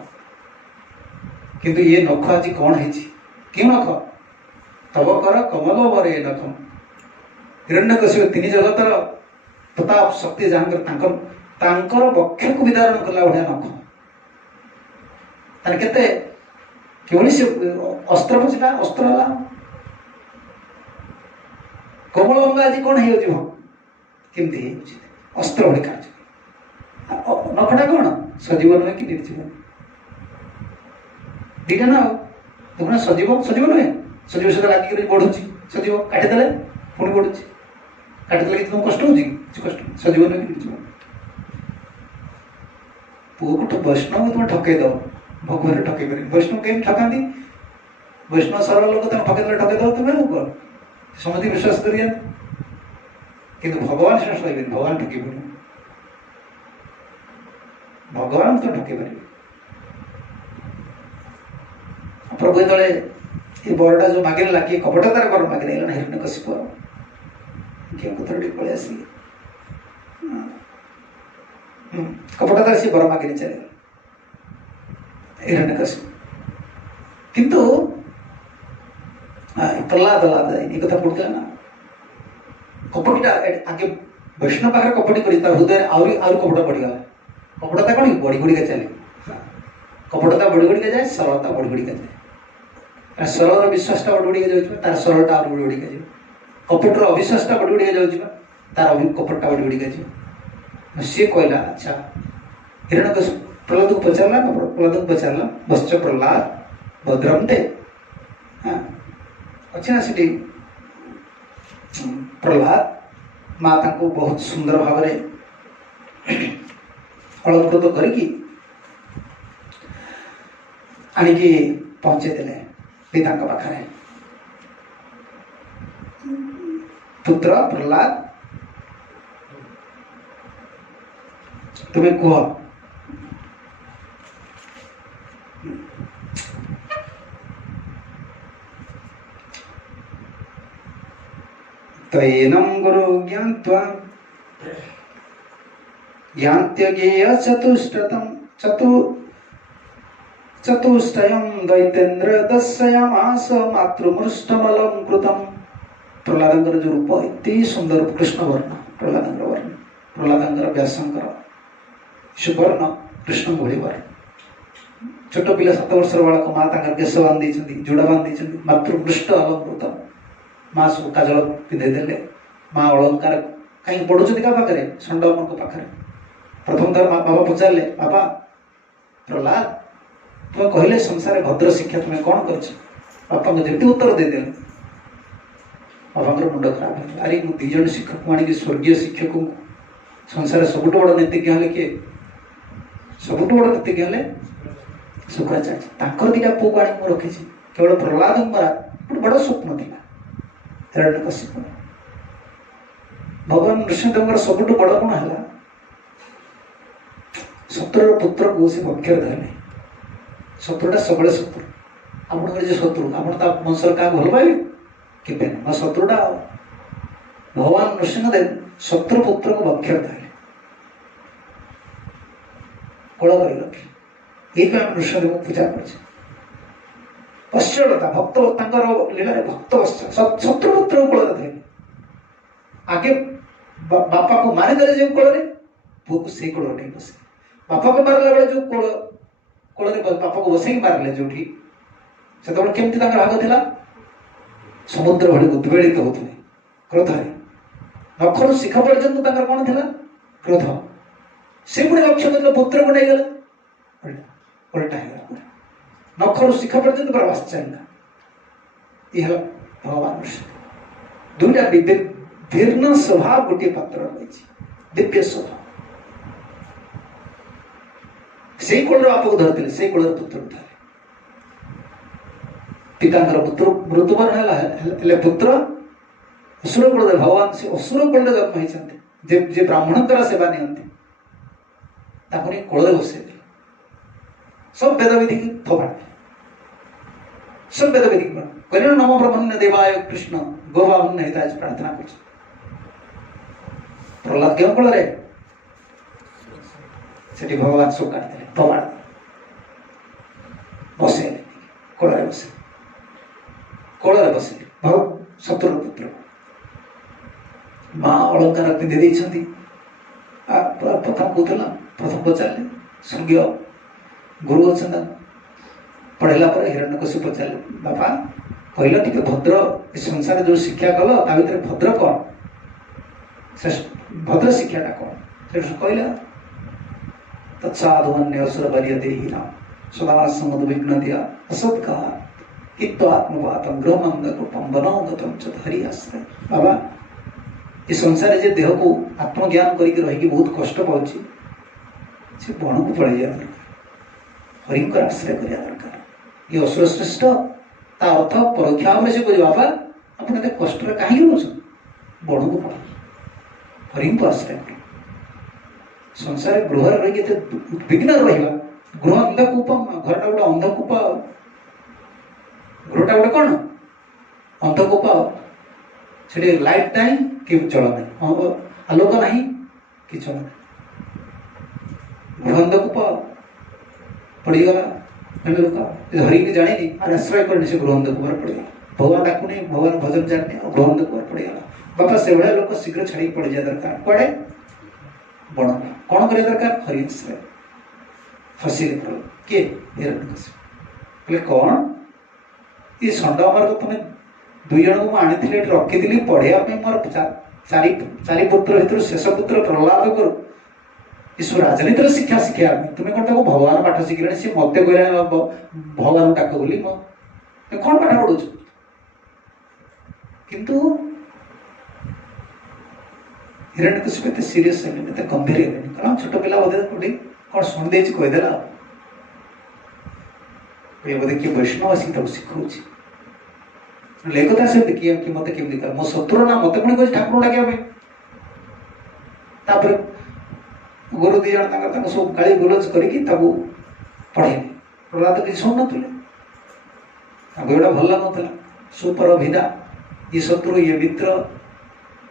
किंतु ये नख आज कौन है क्यों नख तब कर कमल बरे नखम हिरण्यकशिप तीन जगतर प्रताप शक्ति जहाँकर वक्ष को विदारण कला भाया नख तार केते किभली से अस्त्र बुझला अस्त्र है कोमल अंग आज कौन हो केमती अस्त्र भली कार्य नखटा कौन सजीव नुहे कि निर्जीव दीटा ना देखना सजीव सजीव नुहे सजीव सहित लागिक बढ़ुची सजीव काटिदेले पुणी बढ़ुची काटिदेले कि तुमको कष्ट होची कष्ट सजीव नुहे कि निर्जीव पुओ को वैष्णव तुम ठकई दो भगवान ठकई पारे वैष्णव कहीं ठकाती वैष्णव सरल लोक तुम ठकई ठकई दो तुम्हें कौन समझी विश्वास करिए किंतु भगवान से सही भगवान ठकी पारे भगवान तो ठकई पारे प्रभु ये ये बरटा जो मागे लगे कपटा तार बर मागे हिरण्यकशिप क्या कथर पलि आस कपटा तार सी बर मागे चले हिरण्यकशिप किंतु प्रहलाद ये कथा पढ़ते ना कपटीटा आगे वैष्णव पाखे कपटी कर हृदय आहरी कपट बढ़ीगला कपटता कौन बढ़ी बढ़ी चले कपटता बढ़ी बढ़ी जाए सरलता बढ़ी बढ़ी जाए सरल विश्वासटा बढ़ी बढ़ी जाए तार सरलता और बढ़ी बढ़ी जाए कपटर अविश्वासटा बढ़ी बढ़ी जाए तार कपटटा बढ़ी बढ़ी जाए सी कहला अच्छा हिरण्यकशिप प्रहलाद को पचारा प्रहलाद को पचारा वश्च प्रहलाद भद्रम ते हाँ अच्छे ना सीटी प्रहलाद माता को बहुत सुंदर भाव अलंकृत करके आणिकी पहुंचे देले पिता पाखे पुत्र प्रहलाद तुम्हें कह तैनं गुरु ज्ञात्वा ज्ञात्यज्ञेय चतुष्टयं दैतेन्द्र दर्शयामास मातृमृष्टमलं कृतं प्रहलादंकर जो रूप इतनी सुंदर कृष्ण वर्ण प्रहलादंकर वर्ण प्रहलादंकर व्यासंकर सुवर्ण कृष्ण भोली वर्ण छोट पिला 7 वर्ष बालक माँ केश बांधी जोड़ा बांधी मातृमृष्ट अलंकृतम माँ सब काजल पिंधेदेले माँ अलंकार कहीं पढ़ुं क्या पाखे षंडवन को पाखे प्रथम थर बाबा पचारे बाबा प्रहलाद तुम्हें कहले संसार भद्र शिक्षा तुम्हें कौन कर बापा को जमी उत्तर देदेले बाबा मुंड खराब है अरे मु 2 जन शिक्षक को आनी स्वर्गीय शिक्षक संसार सबुठ बड़ नीतिज्ञ हेले किए सबुठ बड़ नीतिज्ञ हेले शुक्राचार्य 2 पुओ को आनी रखी केवल प्रहलाद गोटे बड़ स्वप्न था हिरण्यकशिप भगवान नृसिंहदेव सबुठ बड़ गुण है शत्रुर पुत्र को से भक्षर धरले शत्रुटा सब शत्रु आप शत्रु आप वंशर क्या भल पाए कि शत्रुटा भगवान नृसिंहदेव शत्रु पुत्र को भक्षर धरले कल कर रखे ये नृसिंहदेव पूजा कर पश्चाता भक्त लीला भक्त शत्रु पुत्र को कल थे आगे बापा को मारिदेले जो कल पुओ को से कल बसे बापा को मारला बेले जो कल बापा को बसई मारे जो से केमती भाग था समुद्र भली उद्वेलित होते क्रोध नखर शिखा पर्यटन कौन था क्रोध से पुणी लक्ष्य कर पुत्र को नहीं गले उल्टा है नखर शिखा पर्यटन पूरा बास चलना यह भगवान दुईटा भिन्न स्वभाव गोटे पात्र रही दिव्य स्वभाव से कूल बाप को धरते से कूल पुत्र उठारे पिता पुत्र मृत्युवरण है पुत्र असुर कूल भगवान से असुर कूल जन्म होती ब्राह्मण सेवा नियंती कूल बसे सब वेद विधि की थोपाड़े सब वेद वैदिक कहले नमो ब्रह्मण्य देवाय कृष्ण गोवामन्य हिताय प्रार्थना कर प्रहलाद क्यों कूल से भगवान सब काटते पवाड़ बसे कोल बसे कोल बसे शत्रु पुत्र माँ अलंकार पिंधि देइछंती प्रथम कहूला प्रथम पचारे स्वर्गीय गुरु अच्छा पढ़ेला पर हिरण्यकशिपु पचारे बापा कहल टे भद्र संसार जो शिक्षा कल ता भर भद्र कौन भद्र शिक्षाटा कौन से कहला तत्साधुन्य असुर बलिय देहीना सदा समुद विघ्न दिया असत्का कित्व आत्मवातम गृहमंग रूपम बनोगतम च हरि आश्रय बाबा ये संसार जे देह को आत्मज्ञान करके रही बहुत कष्ट पाऊँच से बण को पड़े जाए हरि आश्रय कर दरकार ये असुर श्रेष्ठ ता अर्थ परोक्ष भाव से कह बाबा आप कष्ट कहीं रोच बण को पड़े हरि को आश्रय कर संसार गृह रही उद्विग्न रहा गृह अंधकूपम घरटा गोटे अंधकूप गृहटा गोटे कौन अंधकूप से लाइट ना कि चल ना आलोक ना कि चल ना गृह अंधकूप पड़गला हरि की जानी और आश्रय करनी से गृह अंधकूप पड़गला भगवान डाकुनी भगवान भजन जाने गृह अंधकूप पड़गला बापा से भाया लोक शीघ्र छाड़ी पड़ जाए दरकार कड़े बण कौन कर दरकार हरि आश्रय फसी किए हिरण्यकशिपु बोले कौन ये षंड मार्ग तुम्हें दुई जन को आनी रखी पढ़ाई मोर चारि पुत्र भर शेष पुत्र प्रहलाद को ईश्वर राजनीतिर शिक्षा शिखा तुम्हें कौन तक भगवान पाठ शिखिले सी मत कह भगवान डाक बोली कौन पाठ पढ़ु किंतु हिरण्यकशिपु एत सीरीयस एत गंभीर है कारण छोट पिला बोधे कोटी कौन शुणी दे कहीदेला बोधे किए वैष्णव आसिक शिखाऊ लेखता से देखिए कि मत केमती कर मो शत्रु ना मत पुणी कह ठाकुर डाक गुरु दी जन सब गाड़ी गुलज करके पढ़े प्रहलाद किसी शुणु नोड़ा भल लगुला सुपर भिदा ये शत्रु ये मित्र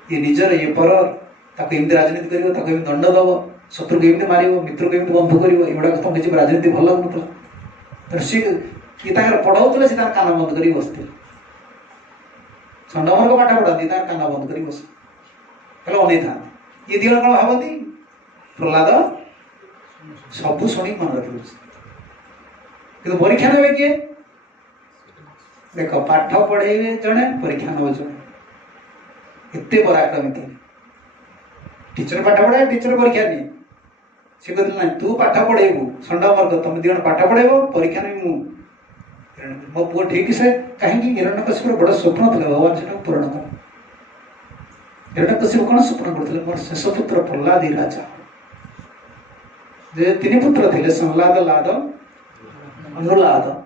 ये निजर ये पर एमती राजनीति कर दंड दब शत्रु को एमती मार मित्र को एमती बंधु कर युवा तुम किसी राजनीति भल लगुला सी ये पढ़ाऊे से कान बंद कर बसते षंडमर को पाठ पढ़ाती कान बंद कर बस अनै था ये दिग कौन भावती प्रहलाद सबू शुणी मन रखी कि परीक्षा ने किए देख पाठ पढ़े जड़े परीक्षा नब जड़े एत पराक्रमी थे टीचर पाठ पढ़ाए टीचर परीक्षा नहीं सी कहते ना तू पाठ पढ़ेबू षंड वर्ग तुम दिज पाठ पढ़ेब परीक्षा नहीं मो पुओ ठीक से कहीं हिरण्यकशिपुर बड़ स्वप्न थे भगवान से पूरण कर हिरण्यकशिपु कौन स्वप्न करते मोर शेष पुत्र प्रहलाद राजा जे तीन पुत्र थे संहलाद लाद अनुलाद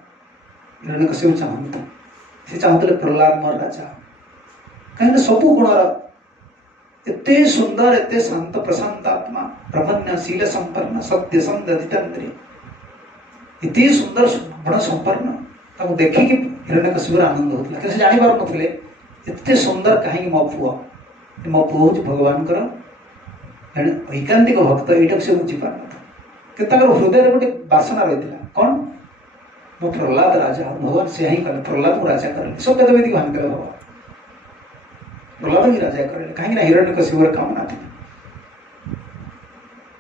हिरण्यकशिपु चाहता से चाहते प्रहलाद मोर राजा कहीं सबू गुणर एत सुंदर एत शांत प्रशांत आत्मा ब्रह्मण्य शील संपन्न सत्य संध अधितंत्री एत सुंदर गुण संपन्न देखिक हिरण्यकशिपुर आनंद होता कि जानी पार नथिले एत सुंदर कहीं मो पुओ हूँ भगवान ऐकांतिक भक्त यहाँ से बुझीपार कि हृदय गोटे बासना रही कौन मो प्रहलाद राजा भगवान से ही कले प्रहलाद को राजा करें सब वेद वैदिक भान कले भगवान प्रहलाद ही राजा करें कहीं हिरण्यकशिपुर कामना थी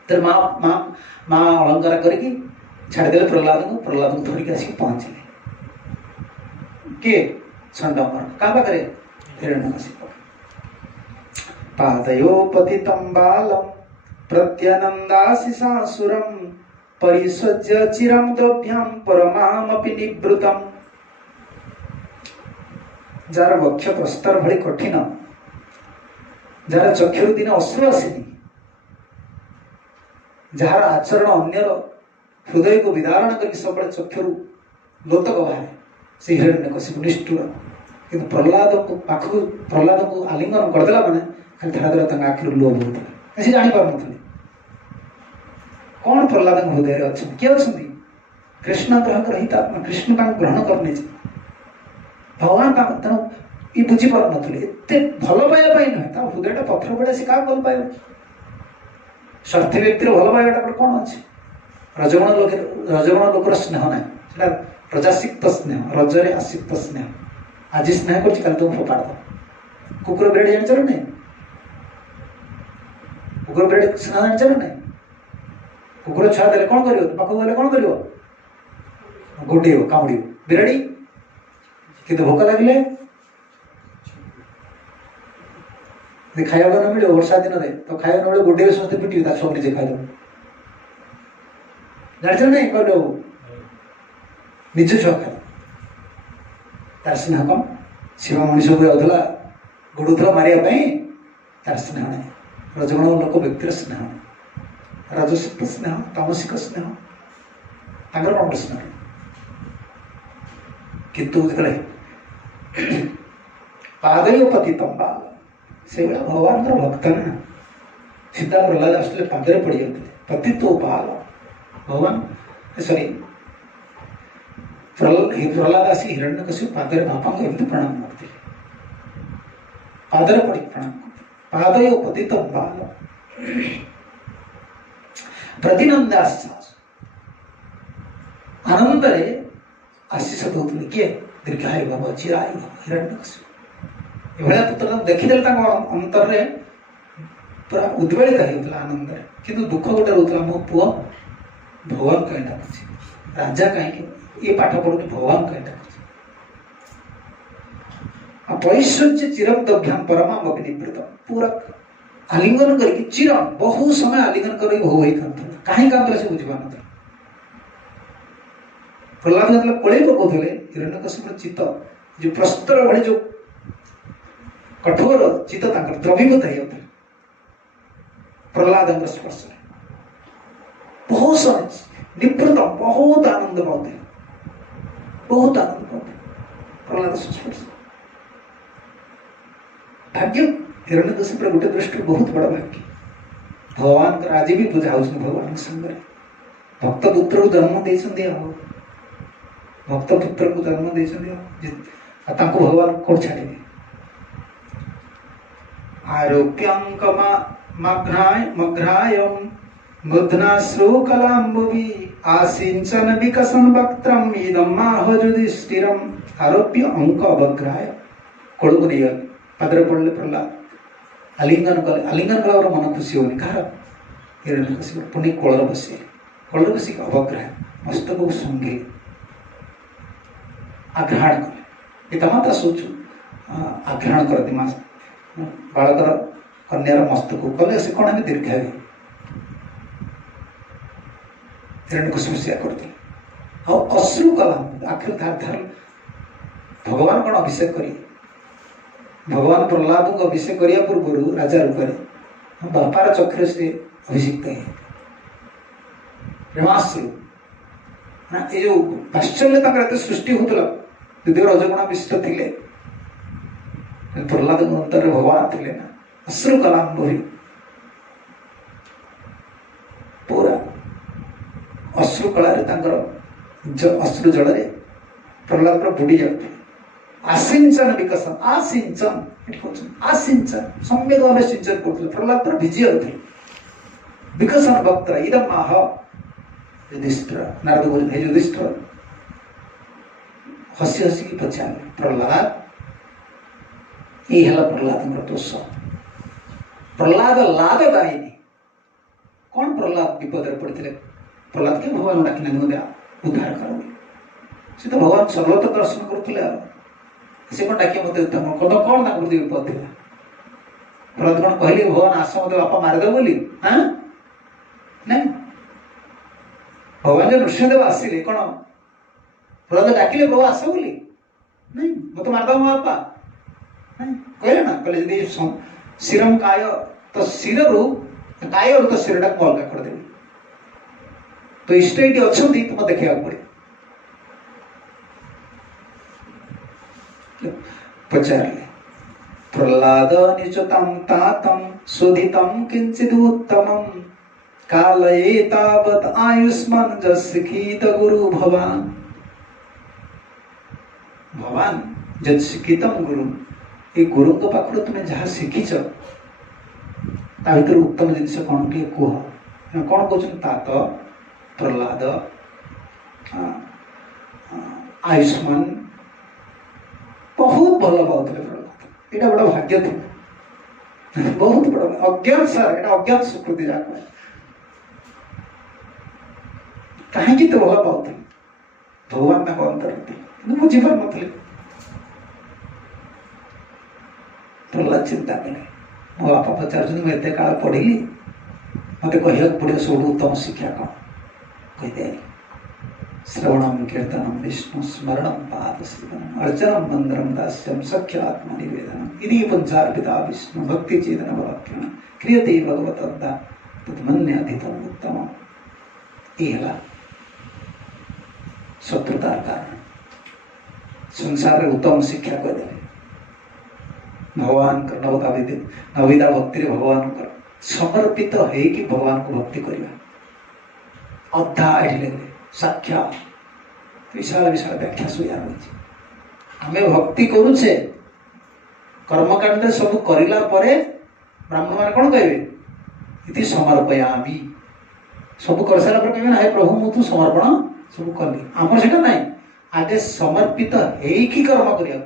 तो माँ अलंकार करके छाड़देले प्रहलाद को धरिक आसिक पहुँचले किए षंडमर क्या पाखे हिरण्यकशिपु पादयो पतितं बालं प्रत्यनन्दाशिषासुरं परिसज्य चिरं दोभ्यां परमामपि निवृत्तं जार वक्ष प्रस्तर भली कठिन जार चक्षुर दिन अश्रु आसेनी जार आचरण अन्यर हृदय को विदारण करके सब चक्षुर लोतक बाहर से हिरण्यकशिपु निष्ठुर कि प्रहलाद को पाखक प्रहलाद को आलिंगन करदेला मैंने खाली धरा धरा आखिर लोभ होता से जापार नी कौन प्रहलाद हृदय अच्छा किए अच्छा कृष्ण ग्रह रहित आत्मा कृष्ण का ग्रहण करने भगवान तेणु ये बुझीपार नी एत भल पाइबा नुहे हृदयटा पथर पड़ा सी क्या भल पाइब स्वार्थी व्यक्ति भल पाइबाटा कौन अच्छे रजगुण लोकर स्नेह ना रजासिक्त स्नेह रजरे आसिक्त स्नेह आज स्नेह कर तुम फोपाड़ दो कुकुर ब्रेड जान ना नहीं कुकुर ब्रेड स्नेह जान ना नहीं कुकुर छुआ देले कौन कर पाखक गले कौन कर गोटे कामुड़ बिराड़ी कि भोक लगे खाया न मिले वर्षा दिन में तो खाया न मिले गोटे समस्त पिटी सब निजे खाई जान नहीं कहल निज छुआ खाई तार स्नेह कम शिव मनीष को आउला गोड़ूला मारे तार स्नेह नहीं रजगुण लोक व्यक्तिर स्नेह राजसिक स्नेह तामसिक स्नेह कौन स्नेह किंतु पादय पतितम बाल से भगवान भक्त ना सीता प्रहलाद आसले पादे पड़ जाते पतित बाल भगवान सॉरी प्रहलाद आसी हिरण्यकशिपु पादे बापा को एमती प्रणाम करते पादे पड़ प्रणाम करते पादय पतितम बाल प्रतिनंदास आनंद आशीष दौले किए दीर्घायु भव चिरायु भव हिरण्यकशिपु एभलिया पुत्र देखीदे अंतर में पूरा उद्वेलित होता आनंद किंतु दुख गोटे रोला मो पु भगवान कहीं डाकुची राजा कहीं ये पाठ पढ़ू भगवान कहीं डाकुची पैश्वर्य चिरम दभ्याम परमाम अभिनिवृत पूरा आलिंगन करके चिरम बहु समय आलिंगन कर भोग कहीं कांतला से बुझीपार ना प्रहलाद मतलब कोले पकाउले हिरण्यकशिपुर चित्त जो प्रस्तर भाई जो कठोर चित्त द्रवीभूत होता प्रहलाद स्पर्श बहुत समय निवृत बहुत आनंद पाते प्रहलाद स्पर्श भाग्य हिरण्यकशिपुर गोटे दृष्टि बहुत बड़ा भाग्य भगवान आज भी पूजा हो भगवान संगे भक्त पुत्र को जन्म दे भक्त पुत्र को जन्म दे भगवान कौन छाड़े आरोग्यंकमग्रायं मुद्नाश्रुकलाम्बुवि आसिंचन विकसन वक्त्रम इदम आह युधिष्ठिरम आरोप्य अंक अवग्राय कोड़ को नहीं पादर पड़े प्रहलाद आलिंगन कला मन खुशी होनी कह हिरण्यकशिपुर पुणी कोलर बसी अवग्राह मस्तक को सुंघे आघ्राण कले पितामाता सोचु आघ्राण करती माँ बालकर कन्यार मस्तक कले से कौन हमें दीर्घायु हिरण्यकशिपु से करते अश्रु कला आखिर धार धार भगवान कौन अभिषेक करी भगवान प्रहलाद को अभिषेक करिया पूर्व राजा रूप में बापार चक्र से अभिषिक्त है प्रेमाश्रु ये जो आश्चर्य सृष्टि होता द्वितीय रजगुण विशिष्ट थे प्रहलाद अंतर भगवान थे ना अश्रु कलाम्बुवि पूरा अश्रु कला अश्रु जल प्रहलाद बुड़ी जाते आसिंचन विकसन आसिंचन सम्यक भाव सिंचन करते प्रहलाद पर भिजी जाते विकसन वक्त इदम आह युधिष्ठिर नारद बोले हे युधिष्ठिर हसी हसी की पचार प्रहलाद ये प्रहलाद दोष प्रहलाद लाद दायनी कौन प्रहलाद विपद पड़ते प्रहलाद के भगवान डाकिना उद्धार कर तो भगवान सर्वत्र दर्शन करते से कौन डाक मत कौन विपद थी प्रहलाद कौन कहली भगवान आस मत बापा मारिदेव बोली हाँ नहीं भगवान जो नृसिंहदेव आसिले कौन प्रहलाद डाकिले प्रभु आस बोली नहीं मत मारिदेव मो बापा नहीं कहले ना कहले यदि शिरम काय तो शिर रु काय और तो शिरटा को अलग करदेवी तो इष्ट ये अच्छा तुम देखा पड़े पचारे प्रहलाद निचतम तातम शोधितम किंचिदुत्तमम कालये तावत आयुष्मान जस्खीत गुरु भगवान जद शिक्षितम गुरु ये गुरु पाखु तुम जहाँ शिखिच ता भर उत्तम जिनस कौन टे कह कौन कौन तात प्रहलाद आयुष्मान बहुत भल पाते प्रहलाद यहाँ बड़ा भाग्य थे बहुत बड़ा अज्ञात सर यहाँ अज्ञात स्वीकृति जहाँ कहीं तो भल पाते भगवान अंतर बुझीपार नी प्रहलाद चिंता कले मो बापा पचार मुझे काल पढ़ी मत कह पड़ो सब उत्तम शिक्षा कौन कहीदे श्रवणम कीर्तनम विष्णु स्मरणम पाद सेवनम अर्चनम मंदिरम दास्यम सख्य आत्मा निवेदनम इति पंचार्पिता विष्णु भक्ति चेतन वाक्यण क्रियते भगवतद्दा तन्मन्याधितम उत्तम ये शत्रुतार कारण संसार में उत्तम शिक्षा कहीदे भगवान नविदा भक्ति भगवान समर्पित हो भगवान को भक्ति करवा अधा एठी साक्षात विशाल विशाल व्याख्या सुया रही आम भक्ति करुचे कर्मकांड सब करला ब्राह्मण मान कौन कहे इति समर्पयामी सब कर सारा कहे ना प्रभु मु तू समर्पण सब कली आम से ना आगे समर्पित हो कर्म कर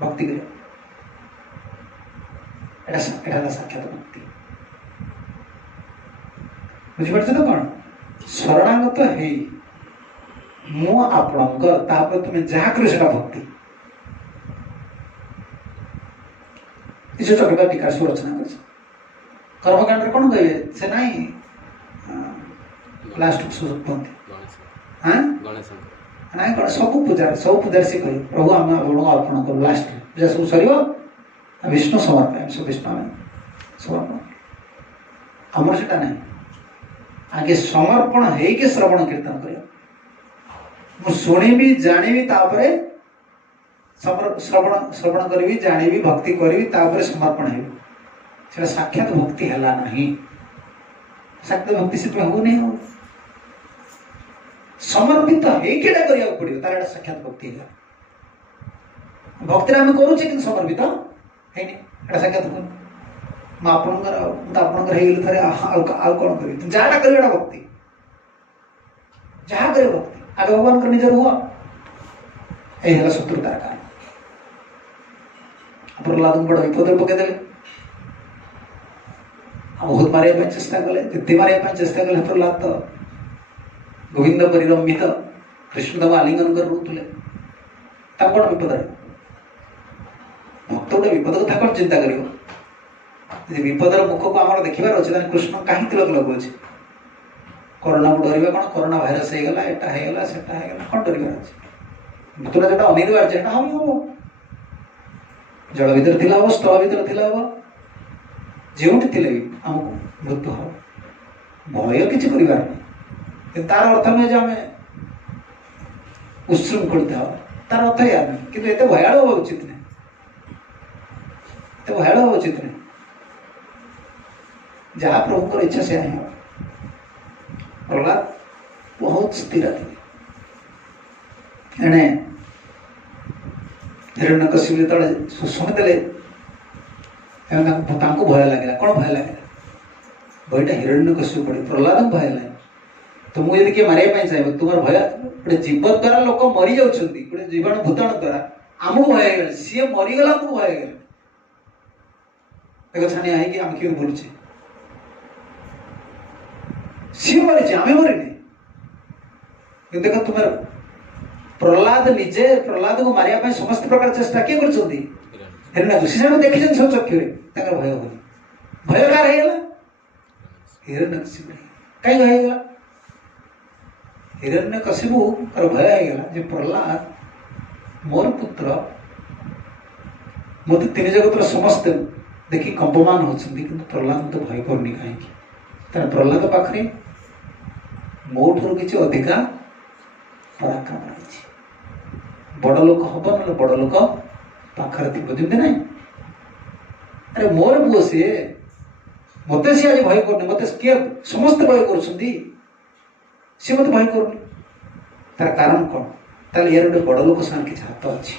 भक्ति कर साक्षात भक्ति बुझीपार तो कौन शरणागत है मु आपणकर तुम जहाँ कर भक्ति चक्रका टीका सब रचना कर कर्मकांड कौन कहे से नाई लास्ट हाँ ना कौन सब पूजा से कहे प्रभु आम आप अर्पण कर लास्ट सब सर विष्णु समर्पण सब विष्णु समर्पण आमर से ना आगे समर्पण हो श्रवण कीर्तन कर शुणी जानी श्रवण श्रवण करी जानी भक्ति करी समर्पण हो साक्षात भक्ति है ना साक्षात भक्ति से हो नहीं हो समर्पित होटा करा पड़ो तार साक्षात भक्ति है भक्ति आम करुचे कि समर्पित है साक्षात आपणकर थे आउ कौन कर जहाँ कर भक्ति जहाँ कर भक्ति आगे भगवान कर निजर हुआ यही शत्रुतार कारण प्रहलाद बड़ विपद पकईदे बहुत मारे चेष्टा कले जिते मारे चेष्टा कले प्रहलाद तो गोविंद परिरंभित कृष्ण तक आलिंगन कर रोते कौन विपद भक्त गोटे विपद कथा कौन चिंता कर विपदर मुख को आम देखार अच्छे कृष्ण कहीं तिलक लगुचे कोरोना को डर कौन कोरोना भाइरस होगा एटा सेटा कौन डर अच्छे मृत्युरा जो अनिवार्य हम हम जल भर थी हम स्थल भर थी हम जो भी आमको मृत्यु हम भय किसी कर तार अर्थ नुहे आम उच्छृंखलित हम तार अर्थ या नहीं कि एत भयाल हवा उचित नहीं एत भयाल हवा उचित नहीं जहाँ प्रभु इच्छा से आए प्रहलाद बहुत स्थिर थे एणे हिरण्यकशिपु जो शुणीदे भय लगे कौन भय लगे भयटा हिरण्यकशिपु पड़े प्रहलाद भय लगे तो मुझे किए मारे चाहिए तुम भय गोटे जीव द्वारा लोक मरी जाती गोटे जीवाणु भूताणु द्वारा आमको भय सी मरीगला आमको भय देख छानिया है आम क्यों बुलूचे सी मरी आम मरीने देख तुम प्रहलाद निजे प्रहलाद को मारिया समस्त प्रकार चेष्टा किए कर देखी सब चक्षु भय हो भय कार हिरण्यकशिपु कहीं भयगला हिरण्यकशिपु भय होगा प्रहलाद मोर पुत्र मत तीन जगत समस्त देखी कंपमान होती प्रहलाद मत भय करनी कहीं प्रहलाद पाखे मोठू किसी अधिका पराक्रम रही बड़ लोक हम ना बड़ लोक पाखर थी जमी ना अरे मोर पुओ सी मत सी आज भय कर मत किए समस्त भय कर सी मत भय कर तार कारण कौन ताल यार गोटे बड़ लोक साथ किसी हाथ अच्छी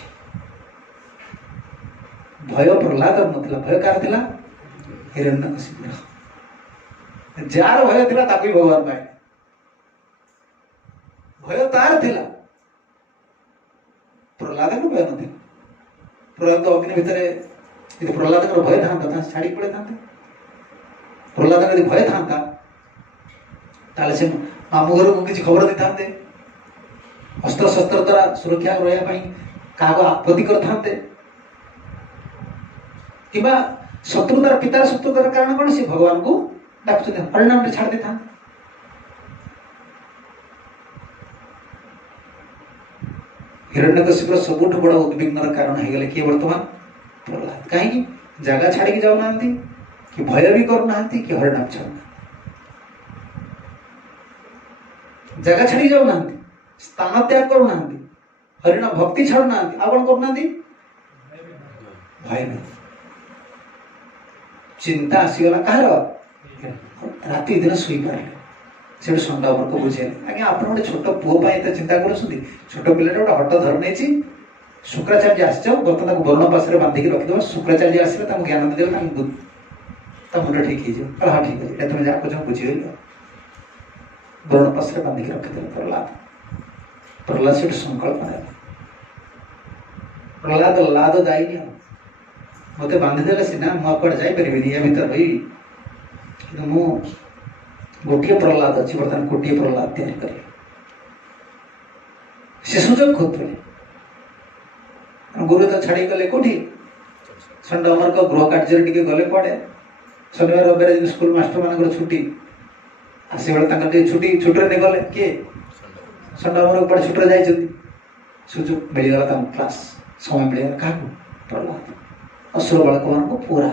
भय प्रहलाद नथिला, भय कार थिला? हिरण्यकशिपुर। जार भय थिला ताकू भगवान पाए, भय तार थिला, प्रहलाद को भय नथिला। प्रहलाद अग्नि भितर यदि प्रहलाद भय था छाड़ी पड़े था। प्रहलाद यदि भय था ताले से मामू घर को किसी खबर दी था, अस्त्र शस्त्र द्वारा सुरक्षा रहा क्या आपत्ति करते कि शत्रुतार पितार शत्रुतार कारण कौन सी भगवान को डाकुचे परिणाम छाड़ दे था। हिरण्यकशिपुर सबुठ बड़ उद्विग्न कारण हो गले किए वर्तमान प्रहलाद। कहीं जगह छाड़ी जाऊना कि भय भी करूना कि हरिनाम छाड़ना, जगह छाड़ी जाऊना, स्थान त्याग करूना, हरिनाम भक्ति छाड़ना, आ कौन करना भय नहीं। चिंता आसीगला कहार राति दिन शुई पारे से संडावर को बुझे आज्ञा आप गोटे छोट पुओ चिंता कर छोट पिलाटा गोटे हट धर नहीं शुक्राचार्य आस बर्तमान वर्ण पास बांधिक रखिद शुक्राचार्य आसवे ज्ञान देदेवे मुंड ठीक हो हाँ ठीक है तुम जहाँ कह बुझीगल वर्ण पास बांधिक रखिदे प्रहलाद। प्रहलाद से संकल्प ने प्रहलाद लाद जाइनि मत बांधिदेले सीना मुझे जापर या भर रही कि गोटे प्रहलाद अच्छी बर्तमान गोटे प्रहलाद तैयारी कर से सुजोग खोजुले। गुरु तो छाड़ी गले कौटी संडमर को गृह कार्य टे गले कड़े शनिवार रविवार स्कूल मास्टर मान छुट्टी आसे बेले छुट्टी छुट्टी नहीं गले किए संडमर पड़े छुट्टी जाइए सुजोग मिलगला क्लास समय मिलगला क्या प्रहलाद असुर बालक मान को पूरा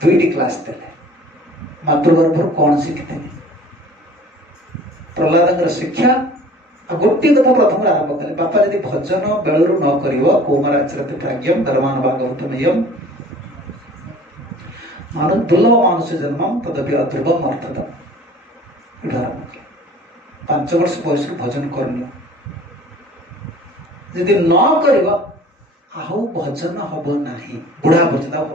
दुईटी क्लास देले मातृगर्भर कौन शिखते प्रहलाद शिक्षा गोटे कथा प्रथम आरंभ कले बापा यदि भजन बेलू न कर कौमराचरते प्राज्ञम धर्मान भागवतमेयम मानु दुर्लभ मानुष्य जन्मम तदपि अध्रुवम अर्थतम आरंभ कले 5 वर्ष बयस भजन करनी यदि न कर आहु भजन हम ना बुढ़ा पर्यंत हम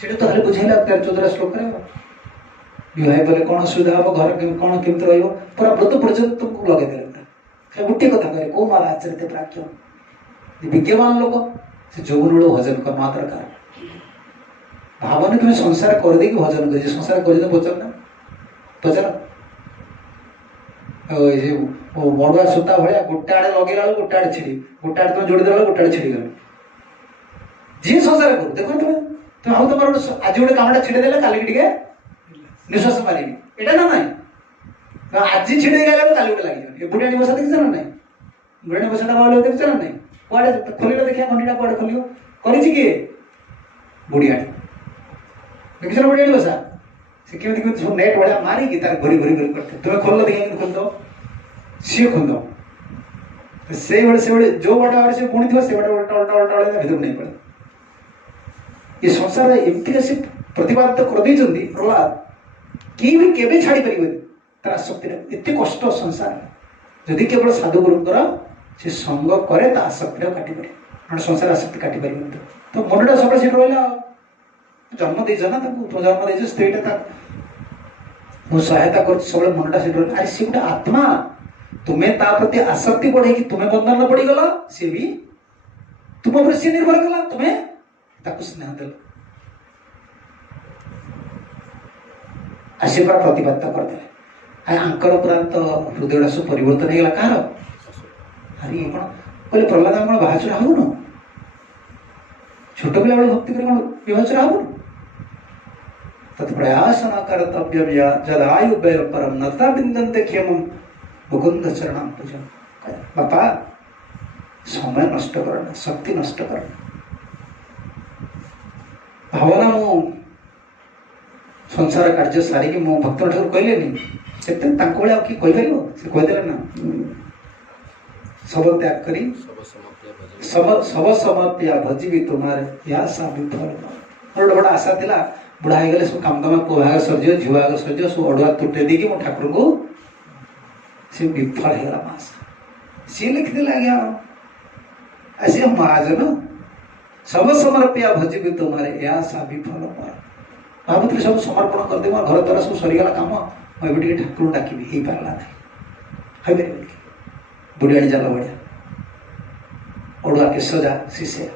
से तो खाली बुझेगा 13-14 श्लोक विवाह बोले कौन असुविधा हम घर कौन केमती पूरा व्रत पर्यटन तुमको लगे गोटे कथा कहे कौ मार आचरित प्राज्ञ विज्ञान लोक से जोगुन भजन कर मात्र कारण भावन तुम संसार कर दे भजन कर संसार कर पचार ना पचार बड़ुआ सूता भाया गोटे आड़े लगे गोटे आड़े छिड़ी गोटे आड़े तुम जोड़ीदे गोटे आड़े छिड़ी गल जी संसार कर देख तुम तुम आउ तुम आज गोटे कामटा छिड़ेदे काली टे निश्वास मारे एटा ना ना आज छिड़े गला काली गोटे लगे बुढ़िया बसा देखी ना ना बुढ़िया बसाटा बाबू देखी ना ना कड़े खोल देखिए घंटीटा कड़े खोल कर किए बुढ़िया देखी ना बुढ़िया बसा से केमी सब नेट भाया मारिकी तार घोरी घोरी घोरी करते तुम्हें खोल देखिए खोल दो सी खोल दो से जो बाटा से पुणी थो से बाटा उल्टा उल्टा उल्टा उल्टा भीतर नहीं पड़े ये संसार एमती से प्रतिपादित कर देते प्रहलाद कि भी केवे छाड़ी पारे तार आसक्ति एत कष्ट संसार जदि केवल साधुगुरुंर से संग करे आसक्ति काटी पारे संसार आसक्ति काटी पार तो मनटा सब रहा जन्म देच ना तो जन्म दे स्त्रीटा मुझे सहायता कर सब मनटा से अरे सी गोटे आत्मा तुम्हें प्रति आसक्ति बढ़े कि तुम्हें बंधन पड़ गला सी भी तुम पर सी निर्भर कला तुम्हें स्नेह देल आशीर्वाद प्रतिपादित करदे आंकर पूरा तो हृदय सब परिवर्तन होगा कह अरे कौन कहले प्रहलाद कौन बाहाचुरा हबुन छोट पिला बेले भक्ति कर विभाचुरा हबुन तत्प्रयास न कर्तव्य जदायु व्यय परम नता बिंदते क्षेम मुकुंद चरण पूजन बापा समय नष्ट करना शक्ति नष्ट करना भावना मु संसार कार्य सारिकी मो भक्त ठाकुर कहले से कहीपर से कहीदेले ना सब त्याग करी सब समर्पिया भजीबी तुम्हारे या विफल मोर बड़ा आशा थिला बुढ़ा हो गले सब काम दाम पुआ भाग सर्ज झील भाग सर्ज सब अड़ुआ तुटे देकी मो ठाकुर को से विफल होगा मास सी लिखिदे आज्ञा सी महाजन सब समर्पिया भजिबी तुम्हारे या आशा विफल मोर। भावुଥିଲି सब समर्पण करदे मोर घर द्वारा सब सरीगला काम मुझे ठाकुर डाकि हो पारा ना है बुढ़ियाणी जाल भाया ओडुआ केश जा शिष्य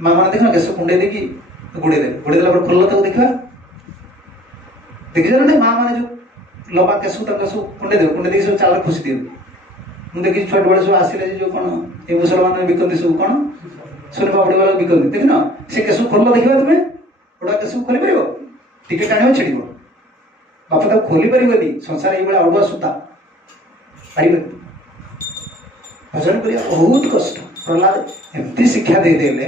माँ मैंने देखना केश कुंडे देखी गुड़े खोल तक देखा देखी ना माँ मैंने जो लबा केश कुंडे देव कुंडे देखिए सब चाल खुशी दिए मुझे देखी छोट बड़े सब आसिले जो कौन ये मुसलमान बिकती सब कौन सोने पापड़ी वाला बिकती देख न से केश खोल देखा तुम्हें ओडा केश खोली पार टिके टाण छिड़ बापा तक खोली पारे संसार ये अड़ुआ सूता पारे भजन करिया बहुत कष्ट। प्रहलाद एमती शिक्षा दे देले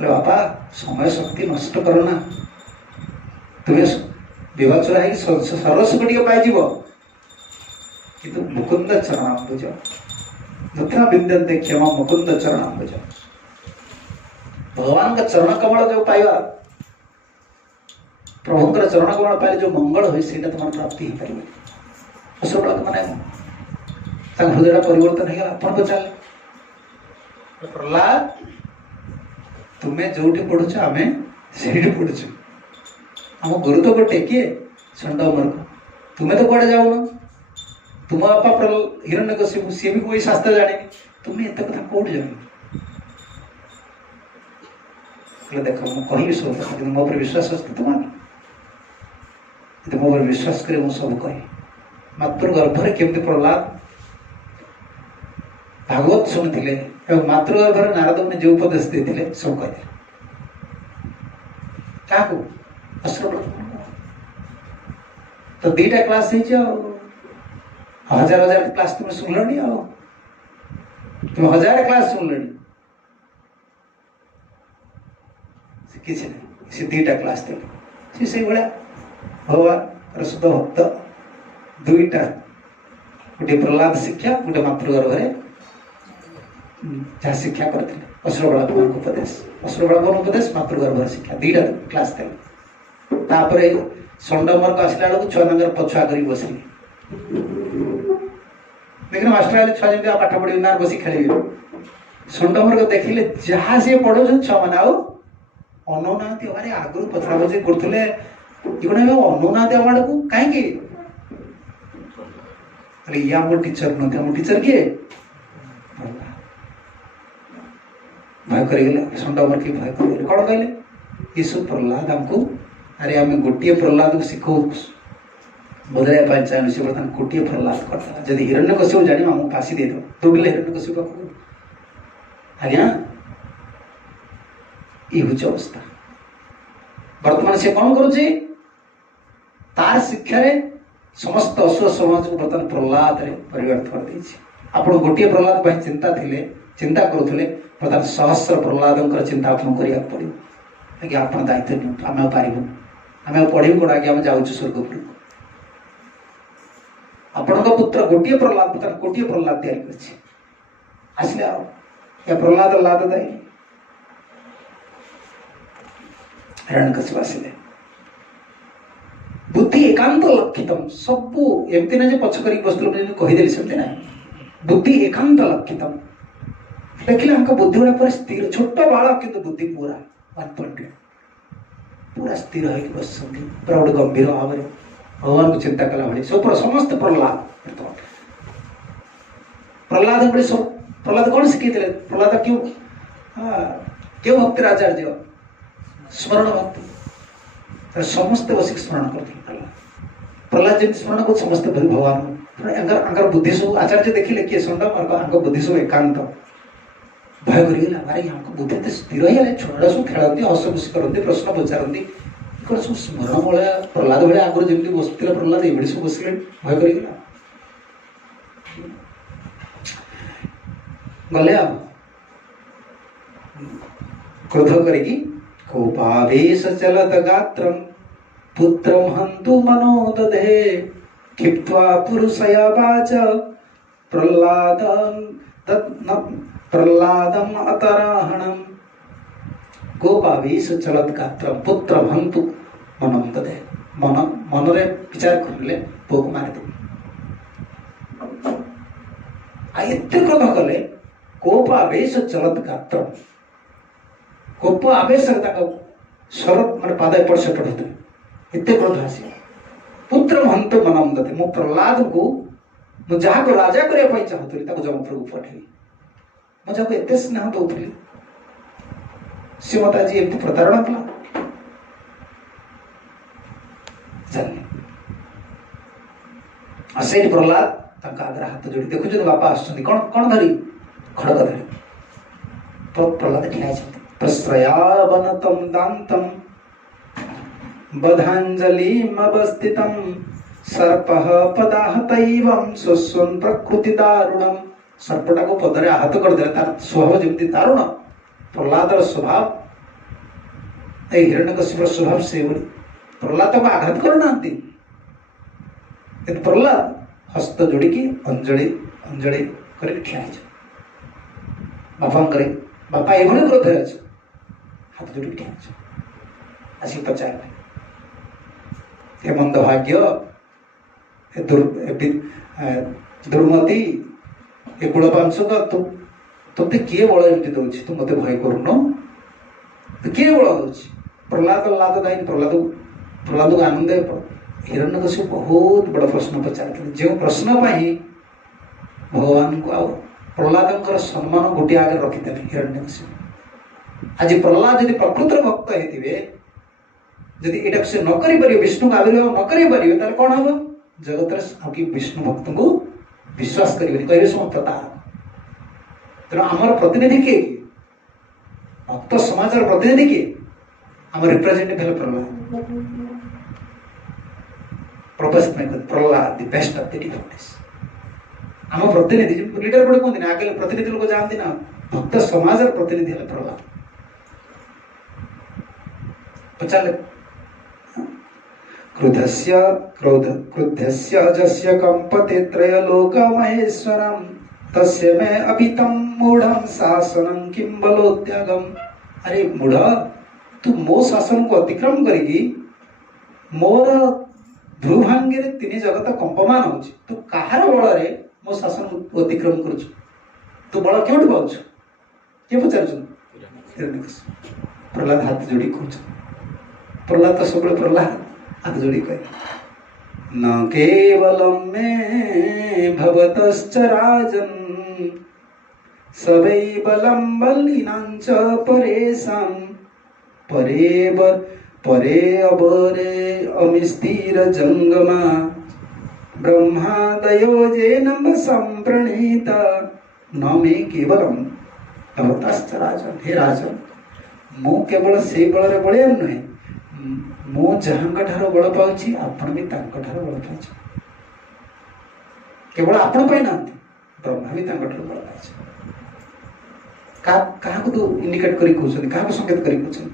बापा समय शक्ति नष्ट करना तुम्हें विवाचरा सरस टे पाइज कि मुकुंद चरणाम्बुज नथा बिंदते क्षमा मुकुंद चरणाम्बुज भगवान का चरण कमल जो पाइबा प्रभु चरण कमल पाइले जो मंगल हुए से तुम प्राप्ति हो पारे असुर मैंने हृदय परिवर्तन हो गला अपन पचारे प्रहलाद तुम्हें जो पढ़ुच आम से पढ़ुचु आम गुरु तो गोटे किए षंडमर को तुम्हें तो कड़े जाऊन तुम बापा हिरण्यकशिपु सी भी कोई शास्त्र जाने तुम्हें एत कथा कौट जान देख मुझे कहली सब कथा मो पर विश्वास अच्छे तुम मो पर विश्वास कर सब कह मातृगर्भर केमती प्रहलाद भागवत शुणुले मातृगर्भर नारद मुनि जो उपदेश देते सब कहते क्या असुर तो दीटा क्लास हजार हजार क्लास तुम शुणलनी तुम हजार क्लास शुणलनी किसी नहीं से दीटा क्लास देते से भाया भगवान शुद्ध भक्त दुईटा गोटे प्रहलाद शिक्षा गोटे मातृगर्भर जहाँ शिक्षा करते असुर बड़ा भगवान उपदेश मातृगर्भर शिक्षा दीटा क्लास देते षंडमर को आसला बेलू छुआ पछुआ कर बसली देखना मास्टर आए छुआ जमी पाठ पढ़ी ना बस खेल षंडमर को देखिले जहाँ सी पढ़ाऊँ छुआ मैंने अनौना अरे आगुरी पचरा बची करुले अनौना आड़ को कहीं या मोर टीचर नुहत आम टीचर किए भय कर षंडमर की भय कर कौन कहले ये सब प्रहलाद आमको अरे आम गोटे प्रहलाद को शिखो बदलवा चाहूँ से बर्तमान गोटे प्रहलाद करता जब हिरण्यकशिपु जानी आमको फाँसी दे दौड़े हिरण्यकशिपु पाक आज्ञा ये हूँ अवस्था बर्तमान से कौन करुचे तार शिक्षा समस्त असुर समाज को बर्तमान प्रहलाद परिवर्तन कर देछि आपण गोटे प्रहलाद भाई चिंता करुले बर्तमान सहस्र प्रहलाद चिंता आपको करा पड़ो आगे आप दायित्व नि आम पारू आम पढ़ू कौन आगे आम जाऊँ स्वर्गपुर आपण पुत्र गोटे प्रहलाद बर्तमान गोटे प्रहलाद तैयारी आसले या प्रहलाद लाद दायी हिरण्यकशिपु आसिले बुद्धि एकांत लक्षितम सबू एमती ना पछ कर बसुल कहीदेली सेमती ना बुद्धि एकांत लक्षितम देखिले हमको बुद्धि गुड़ा पूरा स्थिर छोट बालक किंतु बुद्धि पूरा 1.2 पूरा स्थिर है बस पूरा गोटे गंभीर भाव में भगवान को चिंता कला भाई सब समस्त प्रहलाद प्रहलाद सब प्रहलाद कौन शिखी प्रहलाद क्यों भक्ति आचार्य स्मरण भक्ति समस्ते बसिक स्मरण करते प्रहलाद जमी स्मरण कर समस्ते भगवान बुद्धि सब आचार्य देखिले किए षंडमर बुद्धि सब एकांत भय कर अरे यहाँ बुद्धि तो स्थिर ही छोड़ा सब खेलती हस खुशी करते प्रश्न पचारती कौन सब स्मरण भाया प्रहलाद भाया आगुरी जमी बसुला प्रहलाद ये सब बसले भय कर गले क्रोध करी कोपावेश चलत गात्रम पुत्रम हंतु मनोदधे क्षिप्त्वा पुरुषया वाच प्रहलादम अतराहणम कोपावेश चलत गात्रम पुत्रम हंतु मनोदधे मन रे विचार करले पोक मारे एते क्रोध कले कोपावेश चलत गात्रम कोप आवेश स्वर मैंने पाद एपट सेपट होते एत क्रोध आस पुत्र महंत मनम दते मु प्रहलाद को मु जहाँ को राजा करने चाहूली जमप्रभु पठेली मुझे एत स्नेह दौली सी मत आज एमती प्रतारणा कला से प्रहलाद आगे हाथ जोड़ी देखुं बापा आसुच्च कौन कौन धरी खड़ग धरी तो प्रहलाद ठिया प्रश्रयावनतम दान्तम बधांजलिमवस्थितम सर्पः पदाहतैवं स्वस्वं प्रकृति दारुणम सर्पटा को पदरे आहत कर दे तार स्वभाव जमती दारुण प्रहलादर स्वभाव ए हिरण्यकशिपुर स्वभाव से प्रहलाद को आघात करना प्रहलाद हस्त जोड़ी अंजलि अंजलि कर ठिया बापा बापा ये क्रोध है हाथ जोड़ी ठिया आसिक पचारे ये मंदभाग्य दुर्मति ये कुलपांशक तुमते किए बल एमती दौर तू मत भय करूनु तो किए बल दौर प्रहलाद लाद दाइन प्रहलाद को आनंद हिरण्यकशिपु बहुत बड़ प्रश्न पचार जो प्रश्न भगवान को आ प्रहलाद सम्मान गोटे आगे रखिदे हिरण्यकशिपु आज प्रहलाद यदि प्रकृतर भक्त होते जदि एटा से न करि परियो विष्णु का आविर्भाव न करि परियो ताले कोन हबो जगत रे कि विष्णु भक्त को विश्वास करिबनि कहबे समर्थता तेणु आमर प्रतिनिधि के भक्त समाज प्रतिनिधि के आम रिप्रेजेंटेटिव है प्रहलाद प्रोफेसर में Prahlad the best of the devotees आम प्रतिनिधि लीडर बड़े कहते आगे प्रतिनिधि लोग जानते ना भक्त समाज प्रतिनिधि है प्रहलाद पचाले क्रुद्धस्य जस्य कंपते त्रयलोक महेश्वरम तस्य में अभितम मूढ़म शासनम किं बलोत्यागम अरे मूढ़ तू मो शासन को अतिक्रम करेगी मोर ध्रुभांगी तीन जगत कंपमान हो तू कहार बल रे मो शासन को अतिक्रम कर तू बल क्यों पाऊ किए पचार प्रहलाद हाथ जोड़ी कह प्रहलाद तो सब प्रहलाद हाथ जोड़ी कह न केवलम में भवतश्च राजन सवै बलम बलिनांच परेशां परे अबरे अमिस्थिर जंगमा ब्रह्मादयो जेनम संप्रणीता न मे केवलम भवतश्च राजन हे राजन मु केवल से बल रे बलिया नुहे मु जहां ठार बल पाउछि आपण भी तांका ठार बल पाउछि केवल आपण पाइ नांती ब्रह्मा भी तांका ठार बल पाइछि का को तो इंडिकेट करी कहउछन का को संकेत करी कहउछन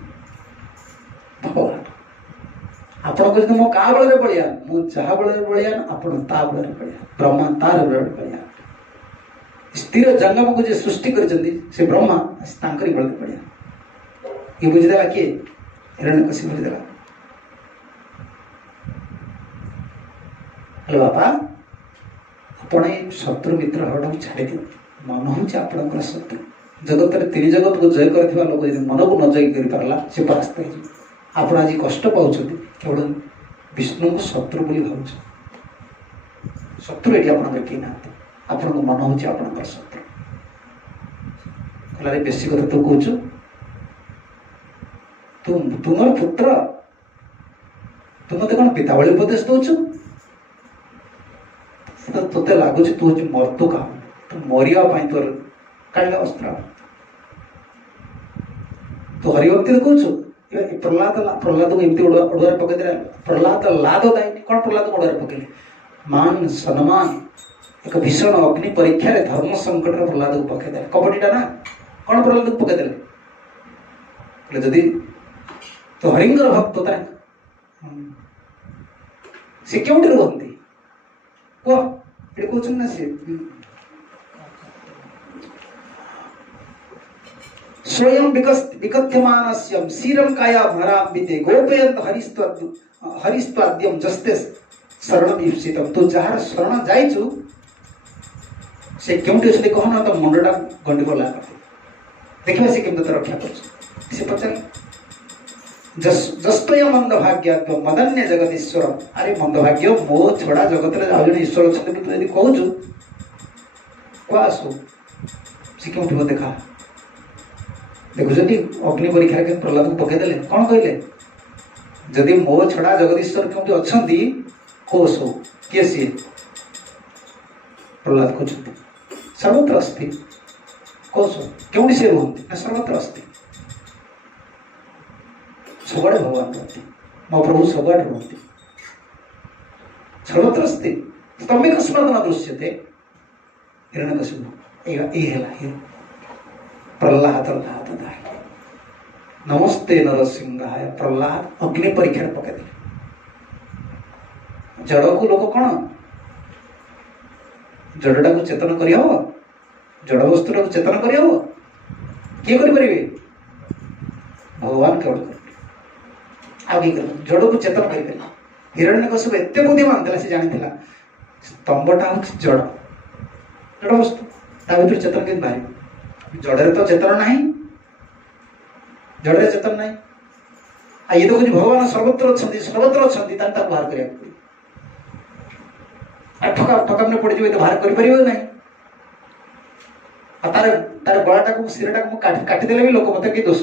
भगवान आपण को मो का बल रे बलिया मु जहां बल रे बलिया आपण ता बल रे बलिया ब्रह्मा तार बल रे बलिया स्थिर जंगम को जे सृष्टि करचंदी से ब्रह्मा तांकरी बल रे बलिया ये बुझदेला किए हिरण्यकशिपु बुझदेला हेलो बापा आपण शत्रु मित्र हड़ छाड़ी दियो मन हूँ आपणकर शत्रु जगत में तीन जगत को जय कर लोक यदि मन को न जय कर सी परास्त हो आप आज कष्ट पाँच केवल विष्णु को शत्रु बोली भाव शत्रु ये आप किए ना आपण मन हूँ आपणकर शत्रु कहला बेसी कथा तू कहूँ तुम पुत्र तू मत कौन पिता भली उपदेश दौचु तोते लगुच तू हूँ मर्तु का तू मरिया तोर काढ़ अस्त्र तू हरिभक्ति तो कहूँ प्रहलाद को एमती उड़ुआ पकड़ प्रहलाद लाद दायनी कौन प्रहलाद को उड़ुआ पकड़े मान सम्मान एक भीषण अग्नि परीक्षा धर्म संकट प्रहलाद को पकड़े कपटीटा ना कौन प्रहलाद को पकड़े जदि तो हरिंगर भक्त सी क्यों रुहती कह ये कहते ना सी स्वयं विकथ्यमानस्यं क्षीरं काया भराम्बिते गोपयन्त हरिस्त्वाद्यम जस्ते शरणम ईप्सितम तो जार शरण जाइछु से क्योंटी उसले कहना तो मुंडटा गंडी बोला देखिबा से केमते रक्षा करछ से पचारे जस्तय मंदभाग्य मदन्य जगत ईश्वर अरे मंदभाग्य मो छड़ा जगत में आज जन ईश्वर अच्छा तू यदि कहूँ कह आसु सी क्यों देखा देखुच अग्नि परीक्षा के प्रहलाद को पकईदे कौन कहले जदि मो छड़ा जगदीश्वर क्यों अच्छा कोश हो किए सी प्रहलाद कहते सर्वत्र अस्ति कोश क्यों सी रुहति सर्वत्र अस्ति सबड़े भगवान रहते मो प्रभु सबड़े रुहति सर्वत्र अस्ति तमें कस्मात् न दृश्यते हिरण्यकशिपु प्रहलाद नमस्ते नरसिंहाय प्रहलाद अग्नि परीक्षा पकईदे जड़ को लोक कौन जड़टा को चेतन कर जड़ वस्तुटा को चेतन कर किए करेंगे भगवान केवल आगे जड़ को चेतन कर हिरण्यकशिपु एत बुद्धिमान था से जानी स्तंभटा हूँ जड़ जड़ वस्तु ता भर चेतन के बाहर जड़े तो चेतन ना जड़े चेतन ना ये तो कुछ भगवान सर्वत्र अच्छा बाहर कर ठका ठकान पड़ जाए तो बाहर कर ना तार तार गलाटा को शिराटा को काटिदेले भी लोक मत कि दोष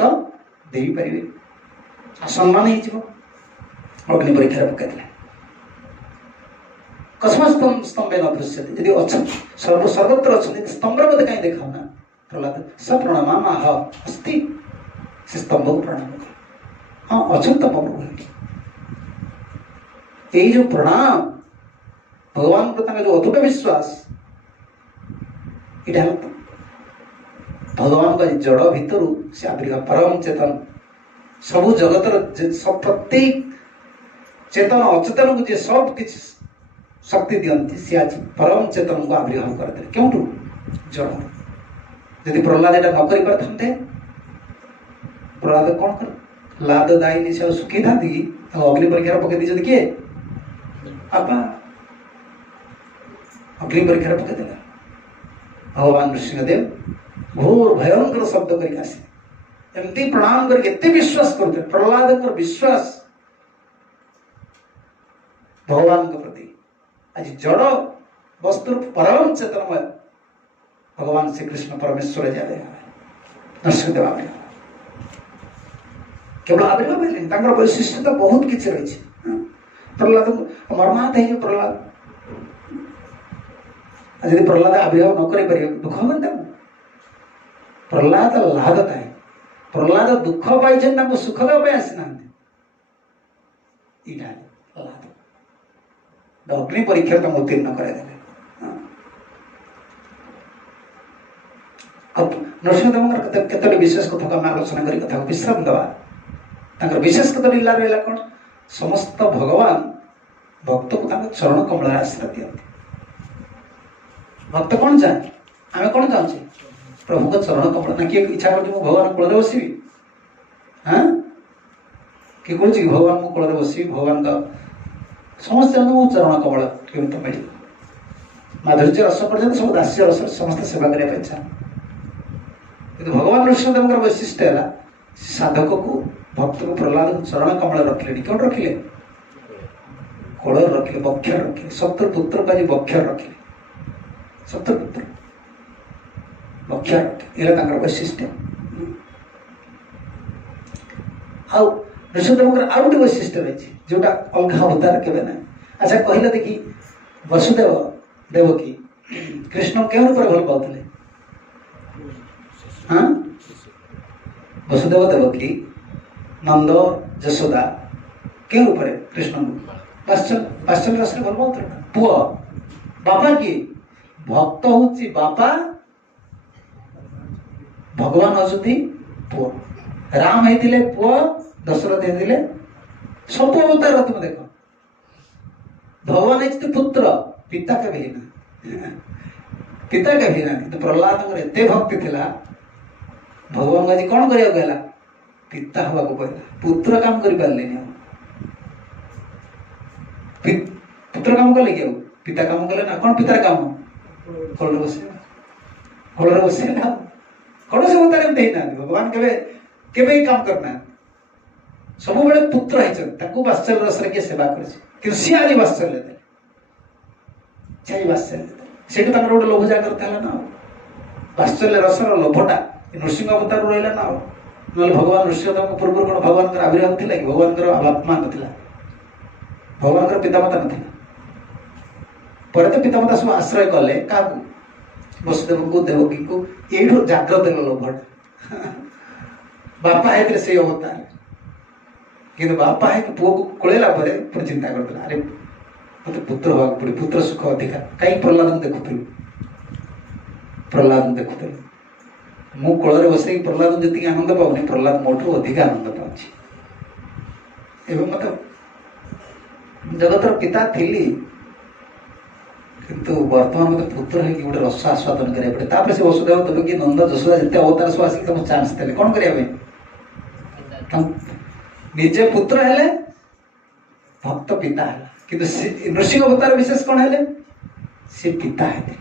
दे पारे सम्मान हो अग्नि परीक्षा पकईदे कस्मात् स्तंभे न दृश्यते यदि अच्छा सर्वत्र अच्छा स्तंभ मत कहीं देखा ना प्रहलाद स प्रणाम आह अस्ति से स्तंभ को प्रणाम कर हाँ अच्छा तम यही जो प्रणाम भगवान प्रति जो अतुट विश्वास इटा भगवान का जड़ भितर से आविर्भाव परम चेतन सबु जगतर सब प्रत्येक चेतन अचेतन को जे सब किसी शक्ति दियंती सी आज परम चेतन को आविर्भाव करदे क्योंटू जड़ यदि प्रहलाद एटा न कर पारथांते प्रहलाद कौन कर लाद दायनी से सुखी था अग्नि परीक्षा पकई दी किए आपा अग्नि परीक्षा पकईदे भगवान नृसिंहदेव घोर भयंकर शब्द करके आसे एमती प्रणाम करके विश्वास करते प्रहलाद विश्वास भगवान के प्रति आज जड़ वस्तु परम चेतनमय भगवान श्री कृष्ण परमेश्वर जाए नरसिंहदेव आविर्भाव केवल आविर्भाव है वैशिष्ट्यता बहुत किसी रही प्रहलाद मर्माहत है प्रहलाद यदि प्रहलाद आविर्भाव न कर दुख हम प्रहलाद लादता है प्रहलाद दुख पाई सुख देवाई आसीना अग्नि परीक्षा तुम उत्तीर्ण कर नरसिंहदेव केतोटी विशेष कथा को आम आलोचना कर कथा विश्राम दवा विशेष कथा लीला रहा कौन समस्त भगवान भक्त को चरण कमल आश्रय दिखते भक्त कौन चाहे आम कौन चाहे प्रभु का चरण कमल ना किए इच्छा कर भगवान कूल बसबी हाँ किए कौन कि भगवान को कूल बसबी भगवान का समस्त चरण कमल केवल मिल माधुर्य रस पर्यटन सब दास्य रस समस्त सेवा करने इच्छा कि भगवान नृसिंहदेव वैशिष्ट्य है साधक को भक्त को प्रहलाद को चरण कमल रखिले क्यों रखिले कोल रखिले बक्षर रखिले सप्तर पुत्र का बक्षर रखिले सप्तर पुत्र बक्षर रखिले वैशिष्ट्य आउ नृसिंहदेव आउ गोटे वैशिष्ट्य रही जोटा अलग अवतार के ना अच्छा कहले देखी वसुदेव देवकी कृष्ण क्यों रूप भल पाते हाँ वसुदेव देवकी नंद जशोदा क्यों रूप कृष्ण पाश्चल रस भल पाते पुआ बापा किए भक्त हूँ बापा भगवान हूँ पुआ राम होते पुआ दशरथ होते सब अवतार तुम देख भगवान है पुत्र पिता के भी ना पिता के भी ना किंतु प्रहलाद एत भक्ति थिला भगवान आज कौन करा कहला पिता हवा को कहला पुत्र काम कर पारे पुत्र काम कले कि पिता काम कले ना कौन पितार काम हल बस कौन से अवतार एमती ना भगवान के केबे काम करना सब बेले पुत्र है वात्सल्य रस किए सेवा कर सी आज वात्सल्य दे से वात्सल्य से गोटे लोभ जागृत है ना वात्सल्य रसर लोभटा नृसिंह अवतार रहा ना ना भगवान नृसिंह पूर्व कौन भगवान आविर्भाव थी कि भगवान आत्मा ना भगवान पितामाता ना पर तो पितामाता सब आश्रय कले क्या वसुदेव को देवकी को ये जाग्रत लोभटा बापा है से अवतार कि बापा है पुओ को कोलेला पुणी चिंता करता अरे मत पुत्र हवा पड़े पुत्र सुख अधिका कहीं प्रहलाद देखुलु प्रहलाद देखुलु मु कोल बस प्रहलाद जी आनंद पाऊनी प्रहलाद मोठू अधिक आनंद पाँच मत जगतर पिता थी किंतु वर्तमान मत पुत्र है गोटे रस आस्वादन करा पड़े से वसुदेव देवकी नंद जशोदा जिते अवतार सब आसिक चान्स देते कौन करने निजे पुत्र हेले भक्त पिता है किंतु नृसिंह अवतार विशेष कौन है से पिता है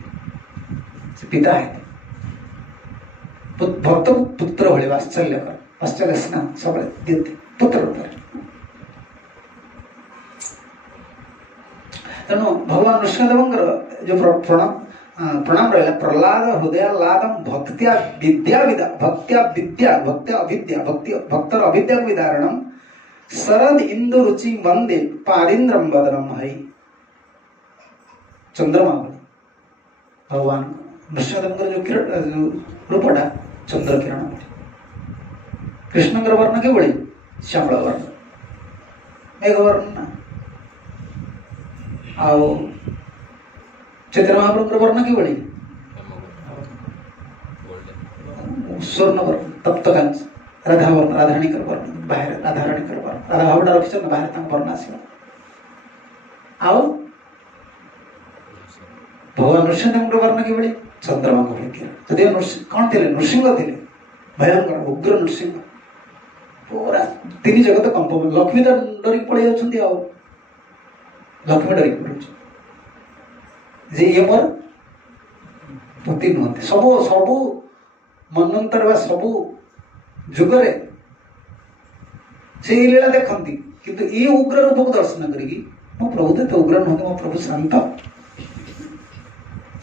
भक्त पुत्र भले वात्सल्य स्नान सब पुत्र तेणु भगवान नृसिंहदेव जो प्रणाम रहा प्रहलाद हृदयालादम भक्त्या विद्या भक्त्या विद्या भक्त्या अविद्या भक्तर अविद्या विदारणम शरद इंदु रुचि वंदे पारिंद्रम वदनम हरि चंद्रमा भगवान नृसिंहदेव जो किरण रूपटा चंद्र किरण कृष्ण वर्ण के बड़ी श्यामल वर्ण मेघवर्ण आओ चैतन्य महाप्रभु वर्ण की बड़ी स्वर्ण वर्ण तप्त कांच राधा वर्ण राधाराणी कर वर्ण बाहर राधाराणी कर वर्ण राधा भावटा रखी बाहर वर्ण आस आओ भगवान नृसिंह वर्ण की बड़ी चंद्रमा को जदि कौन थे नृसिंह थे भयंकर उग्र नृसिंह पूरा तीन जगत कंप लक्ष्मी तो डरिक पड़े जाओ लक्ष्मी डरिक पड़े जे ये मोर पति नुहति सबू सबू मनंतर सबू जुगरे से लीला देखती किंतु ये उग्र रूप को दर्शन करी मो प्रभु तो उग्र नुहति मो प्रभु शांत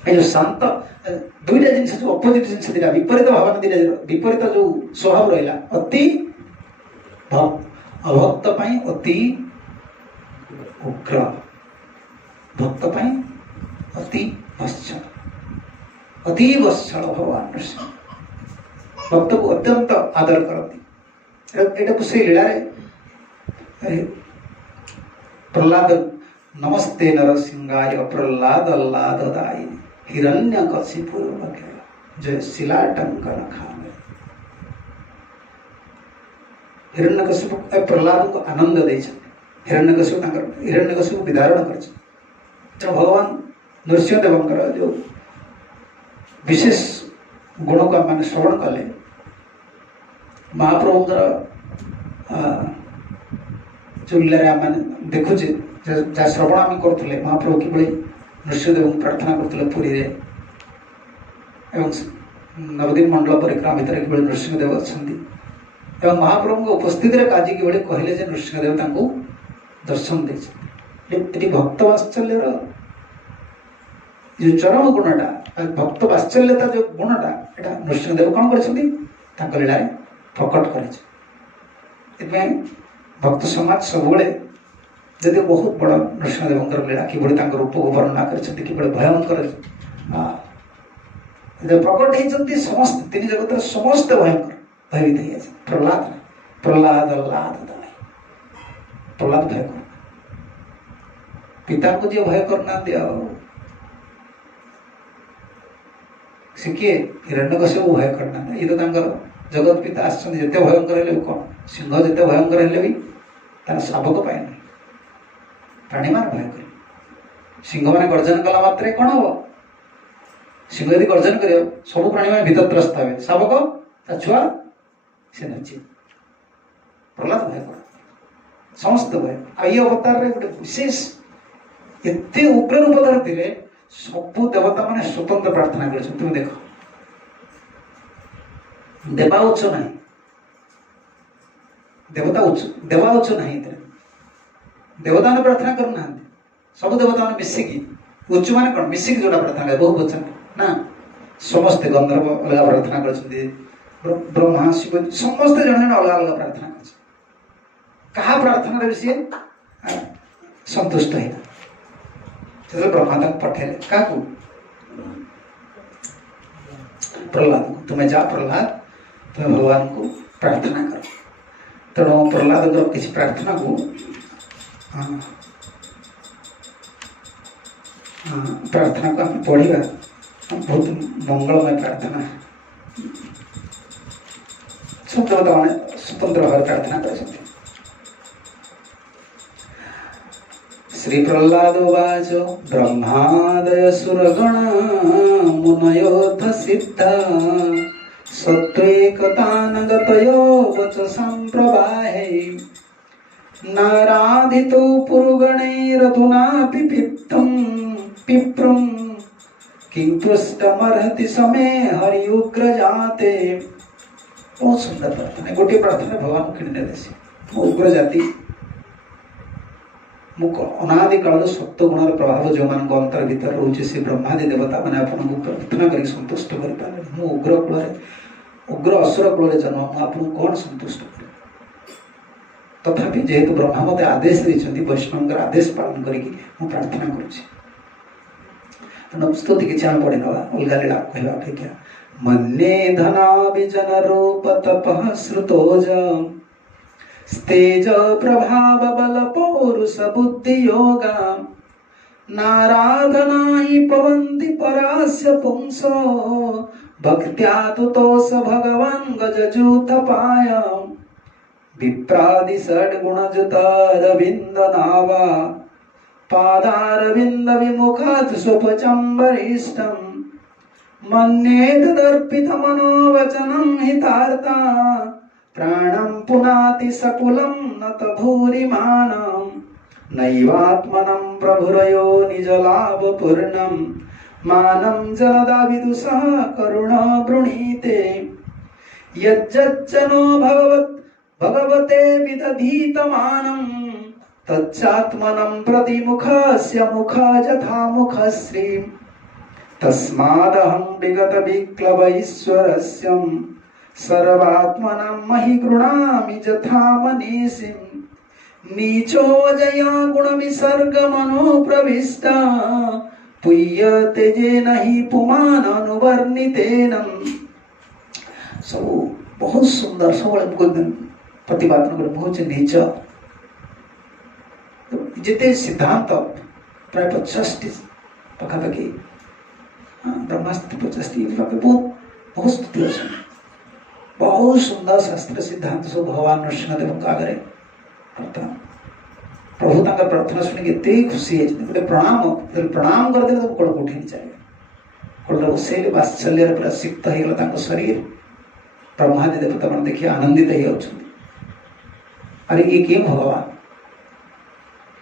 ये जो शांत दुईटा जिन जो अपोजिट जिन विपरीत भावना दीटा विपरीत जो स्वभाव रहा अति अभक्त अति उग्र भक्त अति वत्सल भगवान नृसिंह भक्त को अत्यंत आदर करती एटा से लीला प्रहलाद नमस्ते नरसिंहाय प्रहलाद दाई हिरण्यकशिपु जय शिलाटंकन खान हिरण्यकशिपु प्रहलाद को आनंद दे हिरण्यकशिपु विदारण कर भगवान नृसिंहदेव जो विशेष गुण को मैंने श्रवण कले महाप्रभुर जो लीला मैंने देखुचे जहाँ श्रवण आम करुले महाप्रभु कि नृसिंहदेव प्रार्थना करते पुरी रे नवदीप मंडल परिक्रमा भितर कि नृसिंहदेव अच्छा महाप्रभु उपस्थित आज कि कहले नृसिंहदेव दर्शन दे भक्त वात्सल्य जो चरम गुणटा भक्त वात्सल्यता जो गुणटा यहाँ नृसिंहदेव कौन कर लीला प्रकट कर भक्त समाज सब जदि बहुत बड़ नृसिंहदेव लीला कि रूप को वर्णना कि भयंकर प्रकट होती समस्त तीन जगत समस्त भयंकर भयभीत प्रहलाद प्रहलाद प्रहलाद भय कर पिता को जी भय करना दिया से किए हिरण्यकशिपु भय करना ये तो जगत पिता आसते जिते भयंकर है कौन सिंह जिते भयंकर है भी तार शावक पाए ना प्राणी मान भय कर सिंह मैंने गर्जन कला मात्रे कौन हम सिंह यदि गर्जन कर सब प्राणी मैंने भीतत्रस्त हे शावक ता छुआ से नची प्रहलाद भय कर समस्त भय आई अवतार गोटे विशेष एत उग्र रूप धरते सबू देवता मैंने स्वतंत्र प्रार्थना कर तुम देख देवा उत्स ना देवता देवा उच्च नहीं देवता ने प्रार्थना करना सब देवता ने मिसिकी उच्च मान कौन मिसिकी जोड़ा प्रार्थना कर बहु वचन ना समस्ते गंधर्व अलग प्रार्थना कर ब्रह्मा शिव समस्त जन अलग अलग प्रार्थना कर प्रार्थना विषय संतुष्ट है ब्रह्मा तक पठेले क्या प्रहलाद को तुम्हें जा प्रहलाद तुम्हें भगवान को प्रार्थना करो तेणु प्रहलाद किसी प्रार्थना को प्रार्थना को हम पढ़ा बहुत मंगलमय प्रार्थना सब देवता मैंने स्वतंत्र भाव प्रार्थना कर श्री प्रहलाद उवाच ब्रह्मादय सुरगण मुनयोऽथ सिद्धा सत्त्वैकतानगतयो वचसां प्रवाहे नाराधितो पुरुगणैरधुनापि पिप्रं किं त्वष्टमर्हति समे हरि उग्र जाते। बहुत सुंदर प्रार्थना गोटे प्रार्थना भगवान किणने देसी उग्र जाति अनादि काल सत्व गुण प्रभाव जो मान अंतर भीतर रोचे से ब्रह्मादि देवता मैंने आपको प्रार्थना कर संतुष्ट कर उग्र कूल उग्र असुर कूल जन्म आपको कौन संतुष्ट कर तथापि जेहेतु ब्रह्मा मत आदेश देते वैष्णव आदेश पालन करके प्रार्थना करुँगी किसी आम पढ़ी नवा अलग लीला कहवा अपेक्षा मन्ये धनाभिजन रूप तपः श्रुतोज तेज प्रभाव बल पौरुष बुद्धि योगा नाराधना हि पवन्ति परास्य पुंसो भक्त्या तुतोष भगवान् गजजूतपाय विप्रादि षड्गुणजुतारविन्द नावा पादारविन्द विमुखात् स्वपचम्बरिष्टम् मन्ये तदर्पितमनोवचनं हितार्था प्राणं पुनाति सकुलं नत भूरिमानं नैवात्मनं प्रभुरयो निजलाभपूर्णं मानं जनदा विदुषः करुणा वृणीते यज्जनो भगवते विदधीतमानं तच्चात्मनं प्रतिमुखस्य मुखा यथा मुखश्री तस्मादहं विगत विक्लव ईश्वरस्यं सर्वात्मनं महि गृणामि यथा मनीषिं नीचो जया गुण विसर्ग मनो प्रविष्टा पुय्यते जेन हि पुमान अनुवर्णितेन। सब बहुत सुंदर सब प्रतिपादन कर बहुत नीच जिते सिद्धांत प्राय 50 पखापाखि ब्रह्मास्त्र 50 बहुत स्तुति अच्छे बहुत सुंदर शास्त्र सिद्धांत सब भगवान नरसिंहदेव आगे प्रभु तक प्रार्थना शुणिक एत खुशी है गोटे प्रणाम करदे तो कड़क उठे चले कड़क बसैले वात्सल्य पूरा सिक्त होगा शरीर ब्रह्मादि देवता मैंने देखिए आनंदित अरे ये किए भगवान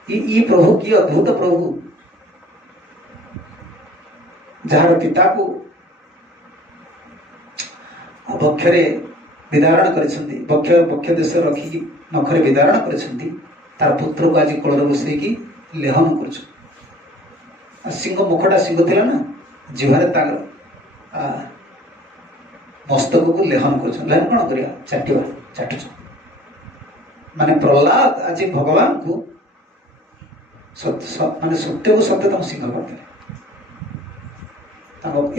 ये प्रभु किए अद्भुत प्रभु जार पिता को बक्षरे विदारण बक्ष देश रखिकी नखरे विदारण कर तार पुत्र को आज कलर बसैकी लेहन कर सिंह मुखटा सिंह थिला ना जीवारे मस्तक को लेहन कर कौन कर चाटिवा चाटुच माने प्रहलाद आज भगवान को माने सत्य को सत्य तुम सिंह करते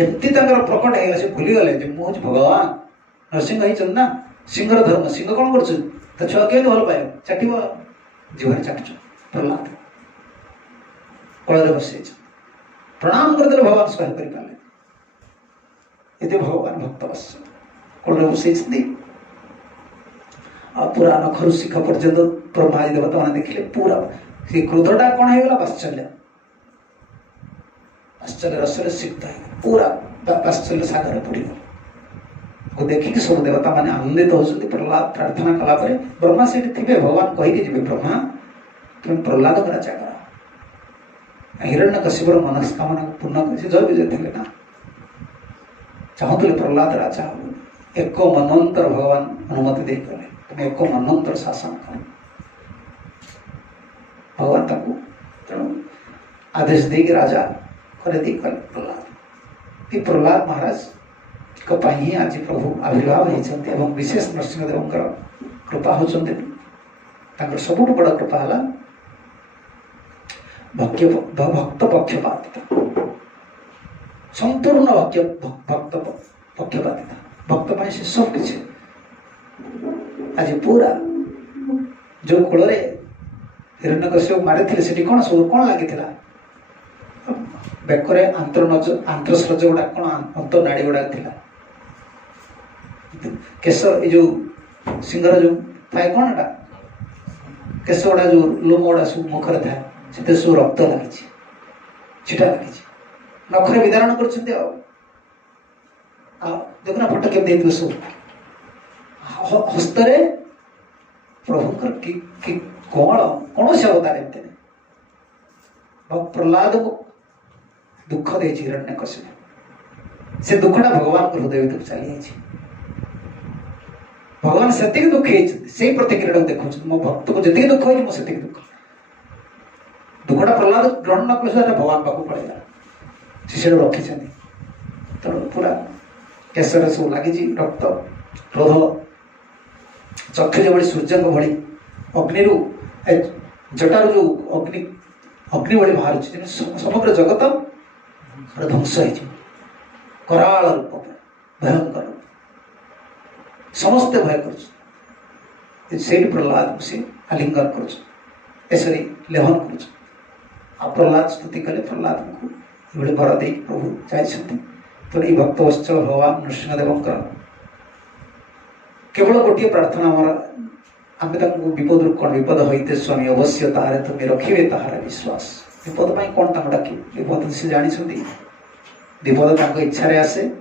एमती प्रकट है से भूली गले मुझे भगवान नरसिंह ही ना सिंहर धर्म सिंह कौन कर छुआ के भल पाए चाट जीवन चाटुच प्रहलाद कलर बसै प्रणाम करदे भगवान स्वीकार कर पारे ये भगवान भक्त बस कलर बसै पूरा नखरु शिख पर्यंत ब्रह्मादि देवता मैंने देखिले पूरा से क्रोधटा कौन होगा वात्सल्य रसरे सिक्त है पूरा वात्सल्य सागर पड़गला को देखिए सब देवता मैंने आनंदित होती प्रहलाद प्रार्थना कलापर ब्रह्मा से थे भगवान कहीकि जी ब्रह्मा तुम प्रहलाद को राजा कर हिरण्यकशिपुर मनस्कामना पूर्ण कर जय विजय थे ना चाहते प्रहलाद राजा हम एक मनंतर भगवान अनुमति दे गले तुम्हें एक मनंतर शासन कर भगवान ताकू तेणु आदेश दे राजा करे दी प्रहलाद ये प्रहलाद महाराज को ही आज प्रभु आविर्भाव होती विशेष नरसिंहदेव कृपा होती सबुठ बड़ कृपा है भक्त पक्षपातिता संपूर्ण भक्त पक्षपातिता भक्त से सब किसी आज पूरा जो कूल हिरण्यकश्यप मारी से कौन सब कौन लगी बेकरे आंत्रस्रज गुड़ा कौन अंत नाड़ी गुड़ा केश ये जो सिंगर जो थाए कौन एटा केश गुड़ा जो लोम गुड़ा सब मुखर थाए से सब रक्त लगी छिटा लगी नखरे विदारण कर देखना फटो के सब हस्तरे प्रभुकर कि कौन से अवतार एमती प्रहलाद को दुख दे हिरण्यकश्यप से दुखटा भगवान को हृदय भीतर चली जाए भगवान से दुख से प्रतिक्रिया देखो मो भक्त को जी दुख हो से दुख दुखटा प्रहलाद ग्रहण न कर भगवान पाक पड़ेगा शिष्य रखी तेणु पूरा केशर सब लगी रक्त क्रोध चक्षु जो सूर्य भाई अग्नि जटार जो अग्नि अग्नि भाई बाहर समग्र जगत ध्वंस कराल रूप भयंकर समस्ते भय कर प्रहलाद को सी आलिंगन कर लेहन कर प्रहलाद स्तुति कले प्रहलाद को ये वर दे प्रभु जाइए तो ये भक्त वत्सल भगवान नृसिंहदेव केवल गोटे प्रार्थना आम विपद कौन विपद होते स्वामी अवश्य तारे तुम्हें रखिए ताहार विश्वास विपद कौन तक डाक विपद से जानते विपद इच्छा आसे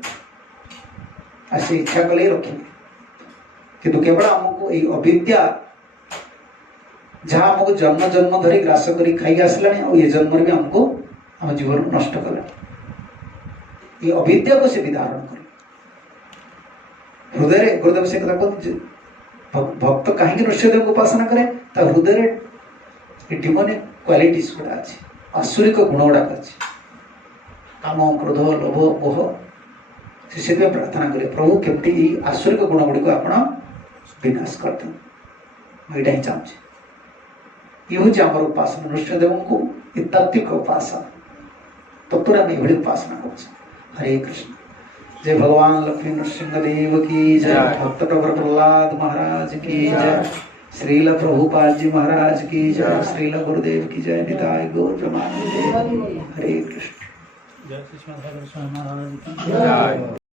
आसे इच्छा कले रखिए किंतु केवल आमको ये अविद्या जहाँ आमको जन्म जन्म धरी ग्रास कर खाई आसला ये जन्म भी आमको आम जीवन नष्ट कला ये अविद्या को से विधारण कर हृदय गुरुदेव से भक्त कहीं नृसिंहदेव को उपासना करे हृदय डिमोनिक क्वालिटीज गुड़ा अच्छे आसुरिक गुण गुड़ाक अच्छे काम क्रोध लोभ मोह से प्रार्थना करें प्रभु केमती आसुरिक गुण गुड़ी को आप विनाश करते मुझे ही चाहूँगी ये हूँ उपासना नृसिंहदेव को तात्विक उपासना तत्व आम ये उपासना कर हरे कृष्ण जय भगवान लक्ष्मी नृसिंहदेव की जय भक्त प्रहलाद महाराज की जय श्रील प्रभुपाद जी महाराज की जय श्रील गुरुदेव की जय निताय गौर प्रमाण हरे कृष्ण जय श्री महाराज की जय।